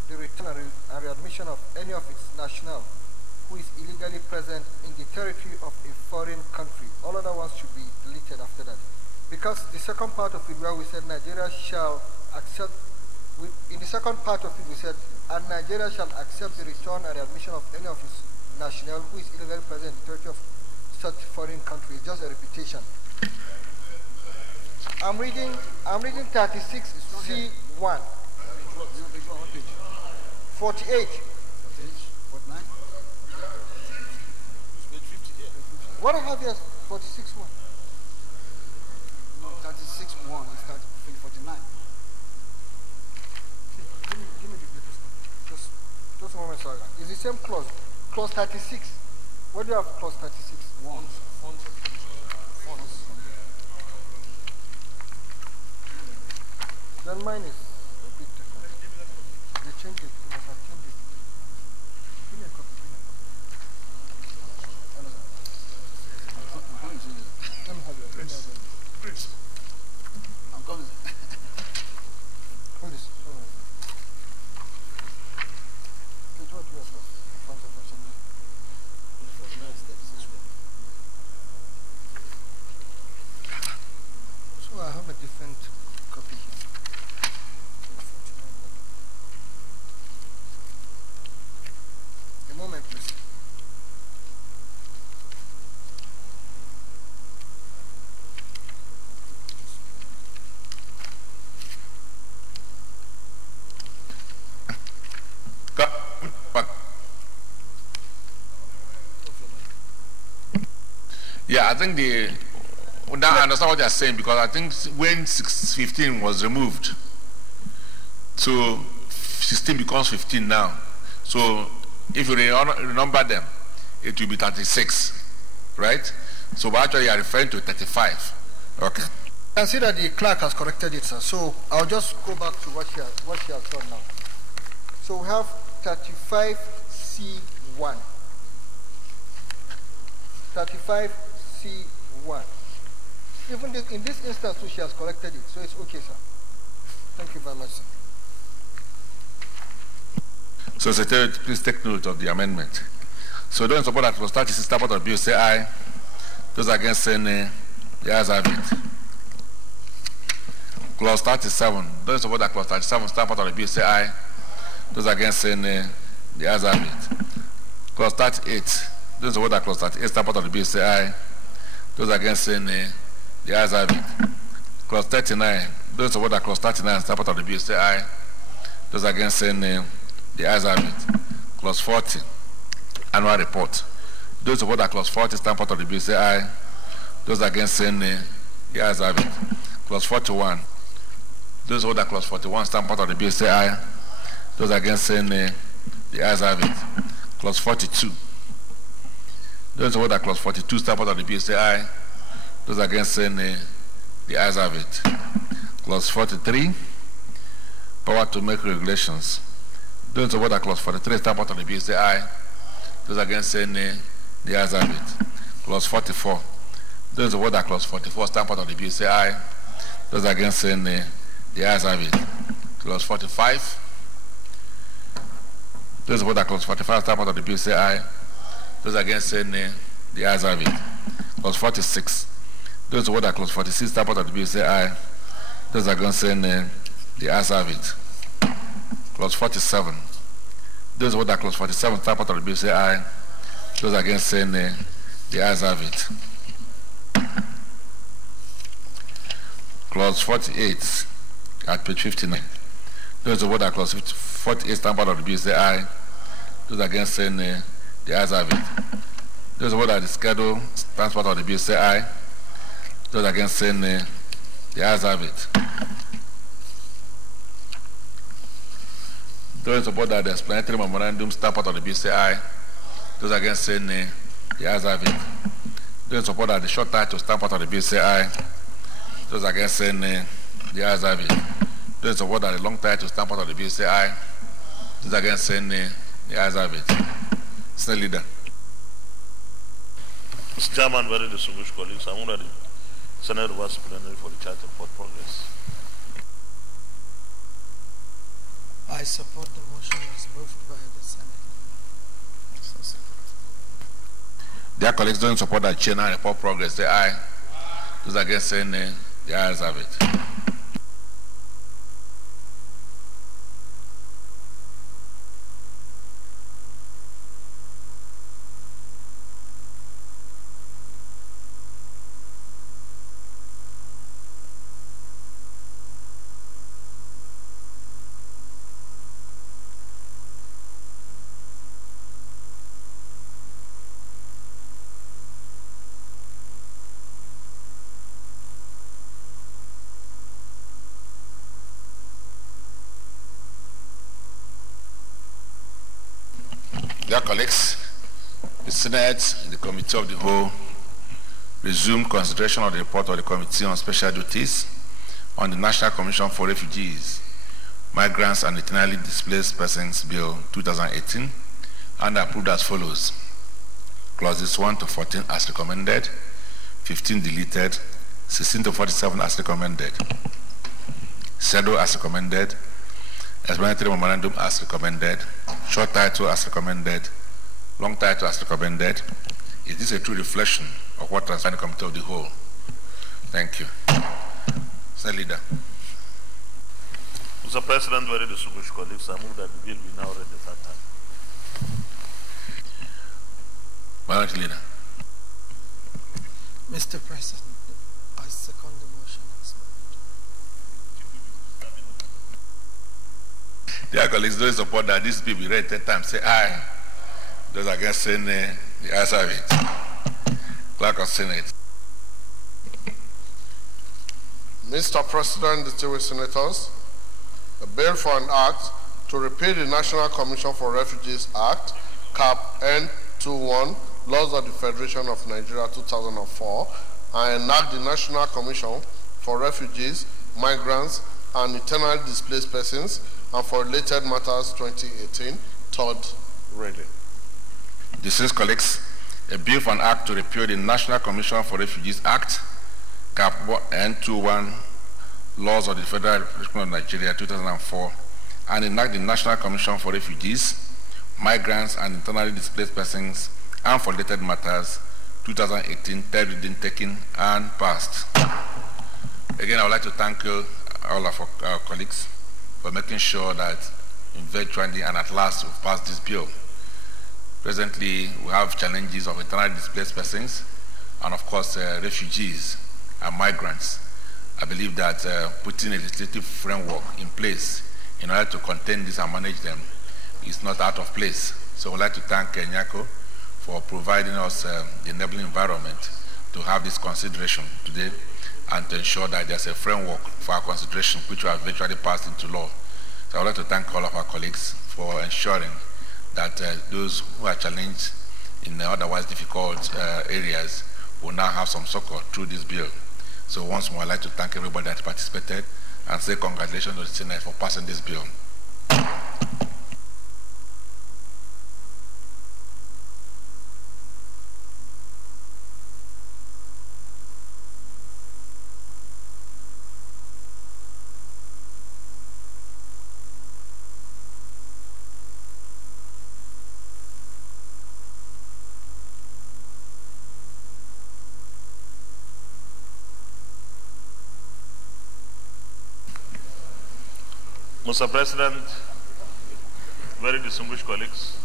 the return and readmission of any of its nationals who is illegally present in the territory of a foreign country. All other ones should be deleted after that. Because the second part of it where we said Nigeria shall accept, in the second part of it we said, and Nigeria shall accept the return and readmission of any of its national who is illegally present in the territory of such foreign country. It's just a repetition. I'm reading 36 C1. 48. What I have here is 46 1. No, 36 1 is 49. Give me the latest one. Just a moment, sorry. It's the same clause. Clause 36. What do you have clause 36? Fonts. Then mine is a bit different. They changed it. They must have changed it. Give me a copy. Let me have it. Please. I'm coming. Hold this. Okay, what do you have? Fonts of version. So I have a different copy here. A moment, please. Yeah, I think now I understand what you're saying, because I think when 15 was removed, so 16 becomes 15 now. So if you renumber them, it will be 36, right? So but actually you are referring to 35. Okay. I can see that the clerk has corrected it, sir. So I'll just go back to what she has done now. So we have 35C1. 35C1. Even in this instance, too, she has corrected it. So it's okay, sir. Thank you very much, sir. So Secretary, please take note of the amendment. So those in support that clause 36 stand part of the bill say aye. Those against say nay. The ayes have it. Clause 37. Those in support that clause 37 stand part of the bill say aye. Those against say nay. The ayes have it. Clause 38. Those in support that clause 38 stand part of the bill say aye. Those against say nay. The ayes have it. Clause 39. Those in support that clause 39 stand part of the bill say aye. Those against say nay. The ayes have it. Clause 40. Annual report. Those support that clause 40 stand part of the bill say aye. Those against say nay. The ayes have it. Clause 41. Those support that clause 41 stand part of the bill say aye. Those against say nay. The ayes have it. Clause 42. Those support that clause 42 stand part of the bill say aye. Those against say nay. The ayes have it. Clause 43. Power to make regulations. Those support that clause 43 stand part of the bill say aye. Those against say nay. The ayes have it. Clause 44. Those in support that clause 44 stand part of the bill say aye. Those against say nay. The ayes have it. Clause 45. Those in support that clause 45 stand part of the bill say aye. Those against say nay. The ayes have it. Clause 46. Those in support that clause 46 stand part of the bill say aye. Those against say nay. The ayes have it. Clause 47. Those in support that clause 47 stand part of the bill say aye. Those against say nay. The ayes have it. Clause 48 at page 59. Those in support that clause 48 stand part of the bill say aye. Those against say nay. The ayes have it. Those in support that the schedule stands part of the bill say aye. Those against say nay. The ayes have it. Those in support that the explanatory memorandum stand part of the bill say aye. Those against say nay. The ayes have it. Those in support that the short title stand part of the bill say aye. Those against say nay. The ayes have it. Those in support that the long title stand part of the bill say aye. Those against say nay. The ayes have it. Senate Leader. Mr. Chairman, very distinguished colleagues, I move that the Senate reverse plenary for the Charter for progress. I support the motion as moved by the Senate. Dear colleagues, those in support that chair now report progress say aye. Those against say nay. The ayes have it. Dear colleagues, the Senate, in the Committee of the Whole, resumed consideration of the report of the Committee on Special Duties on the National Commission for Refugees, Migrants and Internally Displaced Persons Bill 2018 and approved as follows. Clauses 1 to 14 as recommended, 15 deleted, 16 to 47 as recommended, schedule as recommended, explanatory memorandum as recommended, short title as recommended, long title as recommended. Is this a true reflection of what transpired in the Committee of the Whole? Thank you. Senate Leader. Mr. President, very distinguished colleagues, I move that the bill be now read the third time. Minority Leader. Mr. President, I second the motion as moved. Dear colleagues, those in support that this bill be read 10 times say aye. Those against say nay. The ayes have it. Clerk of Senate. Mr. President, distinguished senators, a bill for an act to repeal the National Commission for Refugees Act, Cap N21, Laws of the Federation of Nigeria 2004, and enact the National Commission for Refugees, Migrants, and Internally Displaced Persons, and for related matters 2018, third reading. Distinguished colleagues, a bill for an act to repeal the National Commission for Refugees Act, Cap N21, Laws of the Federal Republic of Nigeria 2004, and enact the National Commission for Refugees, Migrants, and Internally Displaced Persons, and for related matters 2018, third reading taken and passed. Again, I would like to thank all of our colleagues for making sure that eventually and at last we've passed this bill. Presently, we have challenges of internally displaced persons and, of course, refugees and migrants. I believe that putting a legislative framework in place in order to contain this and manage them is not out of place. So I would like to thank Nyako for providing us the enabling environment to have this consideration today and to ensure that there's a framework for our consideration which will eventually pass into law. So I would like to thank all of our colleagues for ensuring that those who are challenged in otherwise difficult areas will now have some succor through this bill. So once more, I'd like to thank everybody that participated and say congratulations to the Senate for passing this bill. Mr. President, very distinguished colleagues,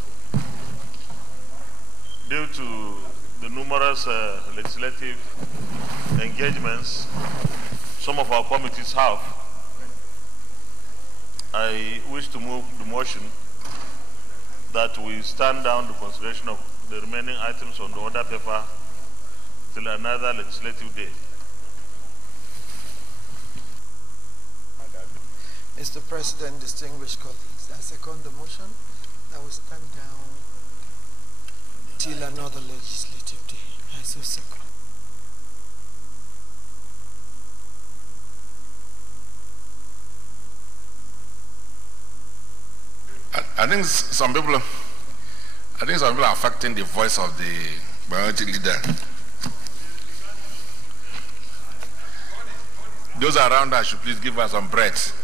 due to the numerous legislative engagements some of our committees have, I wish to move the motion that we stand down the consideration of the remaining items on the order paper till another legislative day. Mr. President, distinguished colleagues, I second the motion that we stand down till another legislative day. I so second. I think some people are affecting the voice of the minority leader. Those around us should please give us some breath.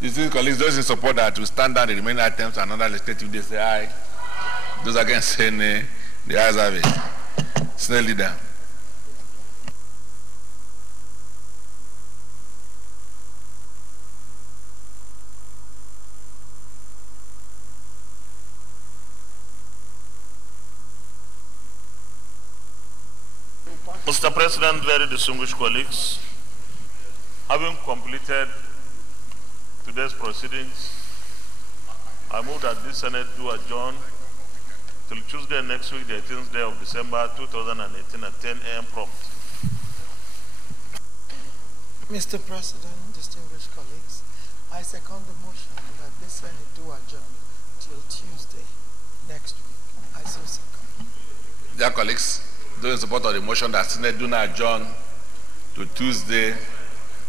Distinguished colleagues, those in support that to stand down the remaining items and another legislative day say aye. Those against say nay, the ayes have it. Senior leader. Mr. President, very distinguished colleagues, having completed today's proceedings, I move that this Senate do adjourn till Tuesday next week, the 18th day of December 2018 at 10 a.m. prompt. Mr. President, distinguished colleagues, I second the motion that this Senate do adjourn till Tuesday next week. I so second. Dear colleagues, those in support of the motion that Senate do not adjourn to Tuesday,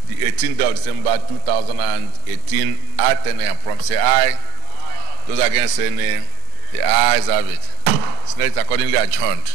the 18th of December 2018 at 10 a.m. prompt say aye. Those against say nay. The ayes have it. Senate is accordingly adjourned.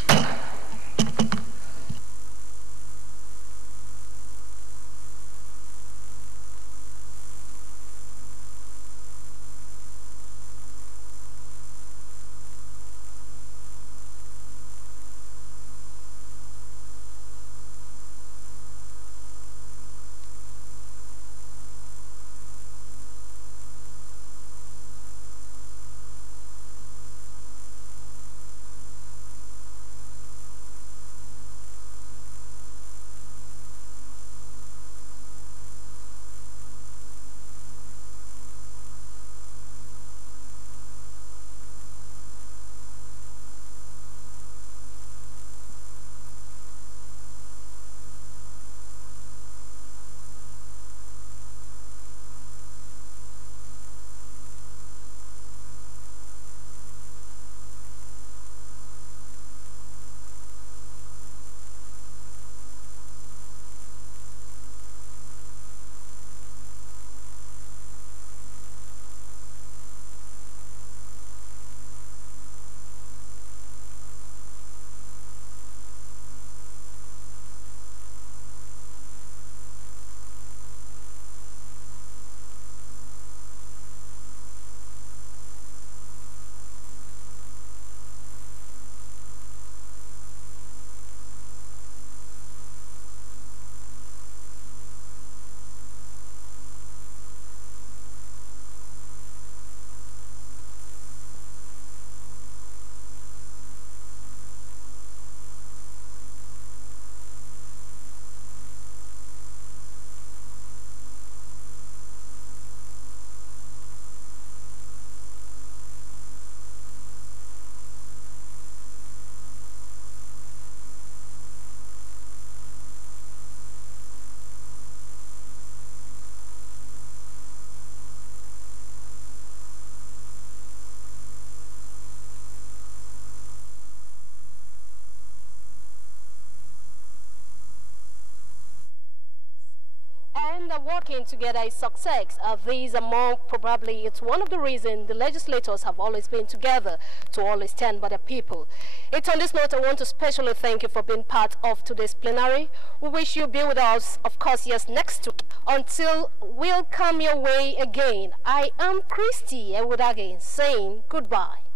Working together is success. These among probably it's one of the reasons the legislators have always been together to always stand by the people. It's on this note I want to specially thank you for being part of today's plenary. We wish you be with us, of course, yes, next week. Until we'll come your way again. I am Christy Ewudage saying goodbye.